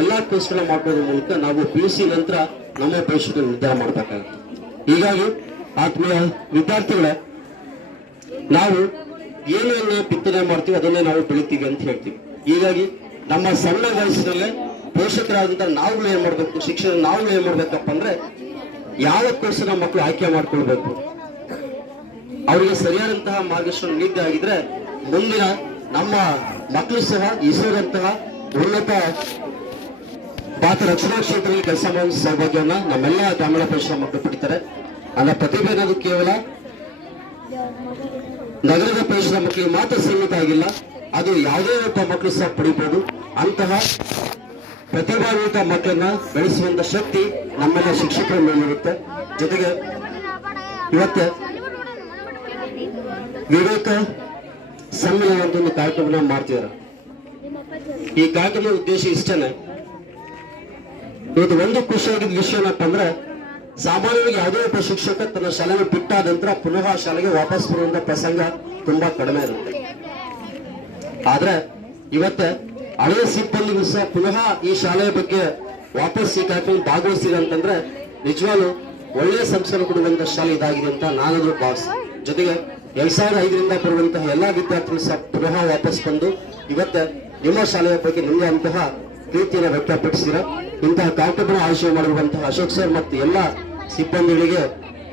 ಎಲ್ಲಾ ಕೋರ್ಸ್ಗಳನ್ನ ಮಾಡೋದ್ರ ಮೂಲಕ ನಾವು PUC ನಂತರ ನಮ್ಮ ಭವಿಷ್ಯದ ನಿರ್ಧಾರ ಮಾಡಬೇಕಾಗುತ್ತೆ. ಹೀಗಾಗಿ ಆತ್ಮೀಯ ವಿದ್ಯಾರ್ಥಿಗಳೇ, ನಾವು ಏನನ್ನ ಬಿತ್ತನೆ ಮಾಡ್ತೀವಿ ಅದನ್ನೇ ನಾವು ಬೆಳಿತೀವಿ ಅಂತ ಹೇಳ್ತೀವಿ. ಹೀಗಾಗಿ ನಮ್ಮ ಸಣ್ಣ ವಯಸ್ಸಿನಲ್ಲೇ ಪೋಷಕರಾದಂತ ನಾವು ಏನ್ ಮಾಡ್ಬೇಕು, ಶಿಕ್ಷಣ ನಾವು ಏನ್ ಮಾಡ್ಬೇಕಪ್ಪ ಅಂದ್ರೆ ಯಾವ ಕೋರ್ಸ್ನ ಮಕ್ಕಳು ಆಯ್ಕೆ ಮಾಡ್ಕೊಳ್ಬೇಕು, ಅವರಿಗೆ ಸರಿಯಾದಂತಹ ಮಾರ್ಗದರ್ಶನ ನೀಡದೇ ಆಗಿದ್ರೆ ಮುಂದಿನ ನಮ್ಮ ಮಕ್ಕಳು ಸಹ ಇಸ್ರೋದಂತಹ ಉನ್ನತ ಭಾರತ ರಕ್ಷಣಾ ಕ್ಷೇತ್ರದಲ್ಲಿ ಕೆಲಸ ಮಾಡುವ ಸೌಭಾಗ್ಯವನ್ನ ನಮ್ಮೆಲ್ಲ ಗ್ರಾಮೀಣ ಪ್ರದೇಶದ ಮಕ್ಕಳು ಪಡಿತಾರೆ. ಅದರ ಪ್ರತಿಭೆ ಅನ್ನೋದು ಕೇವಲ ನಗರದ ಪ್ರದೇಶದ ಮಕ್ಕಳಿಗೆ ಮಾತ್ರ ಸೀಮಿತ ಆಗಿಲ್ಲ, ಅದು ಯಾವುದೇ ಒಬ್ಬ ಮಕ್ಕಳು ಸಹ ಪಡಿಬಹುದು. ಅಂತಹ ಪ್ರತಿಭಾನ್ವಿತ ಮಕ್ಕಳನ್ನ ಬೆಳೆಸುವಂತ ಶಕ್ತಿ ನಮ್ಮೆಲ್ಲ ಶಿಕ್ಷಕರ ಮೇಲಿರುತ್ತೆ. ಜೊತೆಗೆ ಇವತ್ತು ವಿವೇಕ ಸಮ್ಮೇಳನ ಅಂತ ಒಂದು ಕಾರ್ಯಕ್ರಮ ಮಾಡ್ತಿದ್ದಾರೆ. ಈ ಕಾರ್ಯಕ್ರಮದ ಉದ್ದೇಶ ಇಷ್ಟನೇ. ಇವತ್ತು ಒಂದು ಖುಷಿಯಾಗಿದ್ದ ವಿಷಯ ಏನಪ್ಪ ಅಂದ್ರೆ, ಸಾಮಾನ್ಯವಾಗಿ ಯಾವುದೇ ಒಬ್ಬ ಶಿಕ್ಷಕ ತನ್ನ ಶಾಲೆಯನ್ನು ಬಿಟ್ಟಾದ ನಂತರ ಪುನಃ ಶಾಲೆಗೆ ವಾಪಸ್ ಬರುವಂತ ಪ್ರಸಂಗ ತುಂಬಾ ಕಡಿಮೆ ಇರುತ್ತೆ. ಆದ್ರೆ ಇವತ್ತು ಹಳೆಯ ಸಿಬ್ಬಂದಿಗೂ ಸಹ ಪುನಃ ಈ ಶಾಲೆಯ ಬಗ್ಗೆ ವಾಪಸ್ ಈ ಕಾರ್ಯಕ್ರಮ ಭಾಗವಹಿಸಿದೆ ಅಂತಂದ್ರೆ ನಿಜವಾಗ್ಲೂ ಒಳ್ಳೆಯ ಸಂಸ್ಕಾರ ಕೊಡುವಂತ ಶಾಲೆ ಇದಾಗಿದೆ ಅಂತ ನಾನಾದ್ರೂ ಭಾವಿಸ್ತೀನಿ. ಜೊತೆಗೆ 2005ರಿಂದ ಬರುವಂತಹ ಎಲ್ಲಾ ವಿದ್ಯಾರ್ಥಿಗಳು ಸಹ ಪುನಃ ವಾಪಸ್ ಬಂದು ಇವತ್ತು ನಿಮ್ಮ ಶಾಲೆಯ ಬಗ್ಗೆ ನಿಮಗೆ ಅಂತಹ ಪ್ರೀತಿಯನ್ನು ವ್ಯಕ್ತಪಡಿಸಿದ ಇಂತಹ ಕಾರ್ಯಕ್ರಮ ಆಯೋಜನೆ ಮಾಡಿರುವಂತಹ ಅಶೋಕ್ ಸರ್ ಮತ್ತು ಎಲ್ಲ ಸಿಬ್ಬಂದಿಗಳಿಗೆ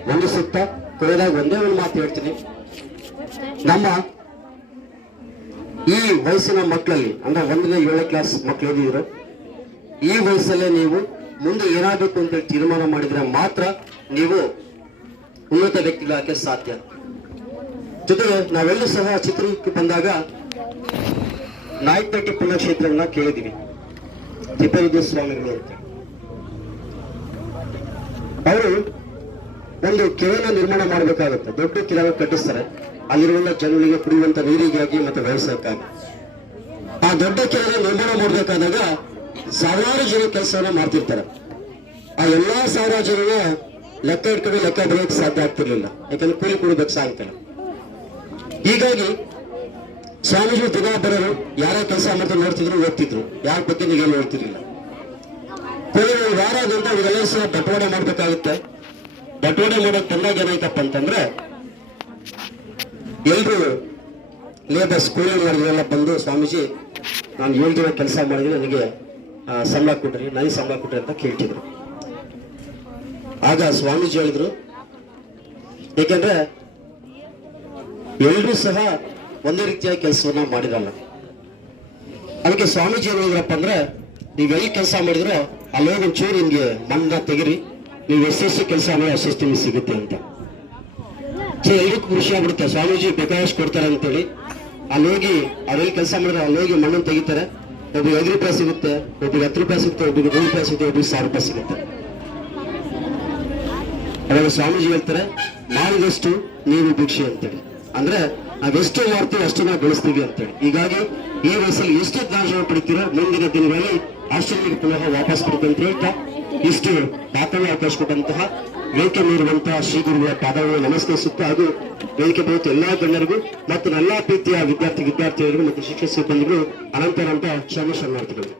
ವಂದಿಸುತ್ತಾ ಕೊನೆಯದಾಗಿ ಒಂದೇ ಒಂದು ಮಾತು ಹೇಳ್ತೀನಿ. ನಮ್ಮ ಈ ವಯಸ್ಸಿನ ಮಕ್ಕಳಲ್ಲಿ ಅಂದ್ರೆ 1ನೇ 7ನೇ ಕ್ಲಾಸ್ ಮಕ್ಕಳು ಏನಿದ್ರು, ಈ ವಯಸ್ಸಲ್ಲೇ ನೀವು ಮುಂದೆ ಏನಾಗಬೇಕು ಅಂತ ತೀರ್ಮಾನ ಮಾಡಿದ್ರೆ ಮಾತ್ರ ನೀವು ಉನ್ನತ ವ್ಯಕ್ತಿಗಳಾಗಕ್ಕೆ ಸಾಧ್ಯ. ಜೊತೆಗೆ ನಾವೆಲ್ಲೂ ಸಹ ಚಿತ್ರದುರ್ಗಕ್ಕೆ ಬಂದಾಗ ನಾಯಕಪೇಟೆ ಪುಣ್ಯಕ್ಷೇತ್ರಗಳನ್ನ ಕೇಳಿದೀವಿ, ತಿಪ್ಪೇರುದ್ರ ಸ್ವಾಮಿಗಳು ಅಂತ. ಅವರು ಒಂದು ಕೆರೆನ ನಿರ್ಮಾಣ ಮಾಡಬೇಕಾಗುತ್ತೆ, ದೊಡ್ಡ ಕೆರೆ ಕಟ್ಟಿಸ್ತಾರೆ, ಅಲ್ಲಿರುವಂತ ಜನಗಳಿಗೆ ಕುಡಿಯುವಂತ ನೀರಿಗಾಗಿ ಮತ್ತು ವ್ಯವಸಾಯಕ್ಕಾಗಿ. ಆ ದೊಡ್ಡ ಕೆರೆ ನಿರ್ಮಾಣ ಮಾಡಬೇಕಾದಾಗ ಸಾವಿರಾರು ಜನ ಕೆಲಸವನ್ನ ಮಾಡ್ತಿರ್ತಾರೆ. ಆ ಎಲ್ಲಾ ಸಾವಿರಾರು ಜನ ಲೆಕ್ಕ ಇಟ್ಕೊಂಡು ಲೆಕ್ಕ ಬರೆಯಕ್ಕೆ ಸಾಧ್ಯ ಆಗ್ತಿರ್ಲಿಲ್ಲ, ಯಾಕಂದ್ರೆ ಕೂಲಿ ಕೊಡಬೇಕು ಸಾಯಂಕಾಲ. ಹೀಗಾಗಿ ಸ್ವಾಮೀಜಿ ದಿನ ಬರೋರು ಯಾರ ಕೆಲಸ ಮಾಡ್ತಾರೆ ನೋಡ್ತಿದ್ರು, ಓದ್ತಿದ್ರು, ಯಾರ ಬಗ್ಗೆ ಏನು ನೋಡ್ತಿರ್ಲಿಲ್ಲ. ಕೆಲವರು ವಾರ ಆದಂತ ಇವೆಲ್ಲ ಸಹ ಬಟವಾಡೆ ಮಾಡ್ಬೇಕಾಗುತ್ತೆ. ಬಟವಾಡೆ ಮಾಡೋಕ್ ಬಂದಾಗ ಏನಾಯ್ತಪ್ಪ ಅಂತಂದ್ರೆ ಎಲ್ರು ಲೇಬರ್ಸ್ ಕೂಲಿ ಮಾಡಿದ್ರೆಲ್ಲ ಬಂದು, ಸ್ವಾಮೀಜಿ ನಾನು 7 ದಿನ ಕೆಲಸ ಮಾಡಿದ್ರೆ ನನಗೆ ಸಂಬಳ ಕೊಟ್ರಿ, ನನಗೆ ಸಂಬಳ ಕೊಟ್ರಿ ಅಂತ ಕೇಳ್ತಿದ್ರು. ಆಗ ಸ್ವಾಮೀಜಿ ಹೇಳಿದ್ರು, ಏಕೆಂದ್ರೆ ಎಲ್ರೂ ಸಹ ಒಂದೇ ರೀತಿಯ ಕೆಲಸವನ್ನ ಮಾಡಿರಲ್ಲ. ಅದಕ್ಕೆ ಸ್ವಾಮೀಜಿ ಏನ್ ಹೇಳಿದ್ರಪ್ಪ ಅಂದ್ರೆ, ನೀವು ಎಲ್ಲಿ ಕೆಲಸ ಮಾಡಿದ್ರು ಅಲ್ಲಿ ಹೋಗಿ ಒಂಚೂರು ನಿಮ್ಗೆ ಮಣ್ಣನ್ನ ತೆಗಿರಿ, ನೀವು ಎಷ್ಟೆಷ್ಟು ಕೆಲಸ ಮಾಡಿ ಅಷ್ಟೆಷ್ಟು ನಿಮ್ಗೆ ಸಿಗುತ್ತೆ ಅಂತ. ಎಲ್ರಿಗೂ ಖುಷಿ ಆಗ್ಬಿಡುತ್ತೆ, ಸ್ವಾಮೀಜಿ ಬೇಕಾದಷ್ಟು ಕೊಡ್ತಾರೆ ಅಂತೇಳಿ. ಅಲ್ಲಿ ಹೋಗಿ ಅವ್ರೆಲ್ಲಿ ಕೆಲಸ ಮಾಡಿದ್ರೆ ಅಲ್ಲಿ ಹೋಗಿ ಮಣ್ಣನ್ನು ತೆಗಿತಾರೆ. ಒಬ್ರಿಗೆ 5 ರೂಪಾಯಿ ಸಿಗುತ್ತೆ, ಒಬ್ರಿಗೆ 10 ರೂಪಾಯಿ ಸಿಗುತ್ತೆ, ಒಬ್ರಿಗೆ 100 ರೂಪಾಯಿ ಸಿಗುತ್ತೆ, ಒಬ್ರಿಗೆ 1000 ರೂಪಾಯಿ ಸಿಗುತ್ತೆ. ಅವಾಗ ಸ್ವಾಮೀಜಿ ಹೇಳ್ತಾರೆ, ಮಾಡಿದಷ್ಟು ನೀವು ಭಿಕ್ಷೆ ಅಂತೇಳಿ. ಅಂದ್ರೆ ನಾವೆಷ್ಟು ಮಾಡ್ತೀವಿ ಅಷ್ಟು ನಾವು ಗಳಿಸ್ತೀವಿ ಅಂತೇಳಿ. ಹೀಗಾಗಿ ಈ ವಯಸ್ಸಲ್ಲಿ ಎಷ್ಟು ಜ್ಞಾನ ಪಡಿತೀರೋ ಮುಂದಿನ ದಿನಗಳಲ್ಲಿ ಅಷ್ಟು ನಿಮಗೆ ಪುನಃ ವಾಪಸ್ ಕೊಡುತ್ತೆ ಅಂತ ಹೇಳ್ತಾ, ಇಷ್ಟು ಮಾತನ್ನು ಅವಕಾಶ ಕೊಟ್ಟಂತಹ ವೇದಿಕೆ ನೀಡುವಂತಹ ಶ್ರೀ ಗುರುಗಳ ಪಾದವನ್ನು ನಮಸ್ಕರಿಸುತ್ತಾ, ಹಾಗೂ ವೇದಿಕೆ ಬರುತ್ತ ಎಲ್ಲಾ ಗಣ್ಯರಿಗೂ ಮತ್ತು ಎಲ್ಲಾ ಪ್ರೀತಿಯ ವಿದ್ಯಾರ್ಥಿಗಳಿಗೂ ಮತ್ತು ಶಿಕ್ಷಕ ಸಿಬ್ಬಂದಿಗಳು ಅನಂತ ಕ್ಷಮೆ ಶರಣಾರ್ಥಿಗಳು.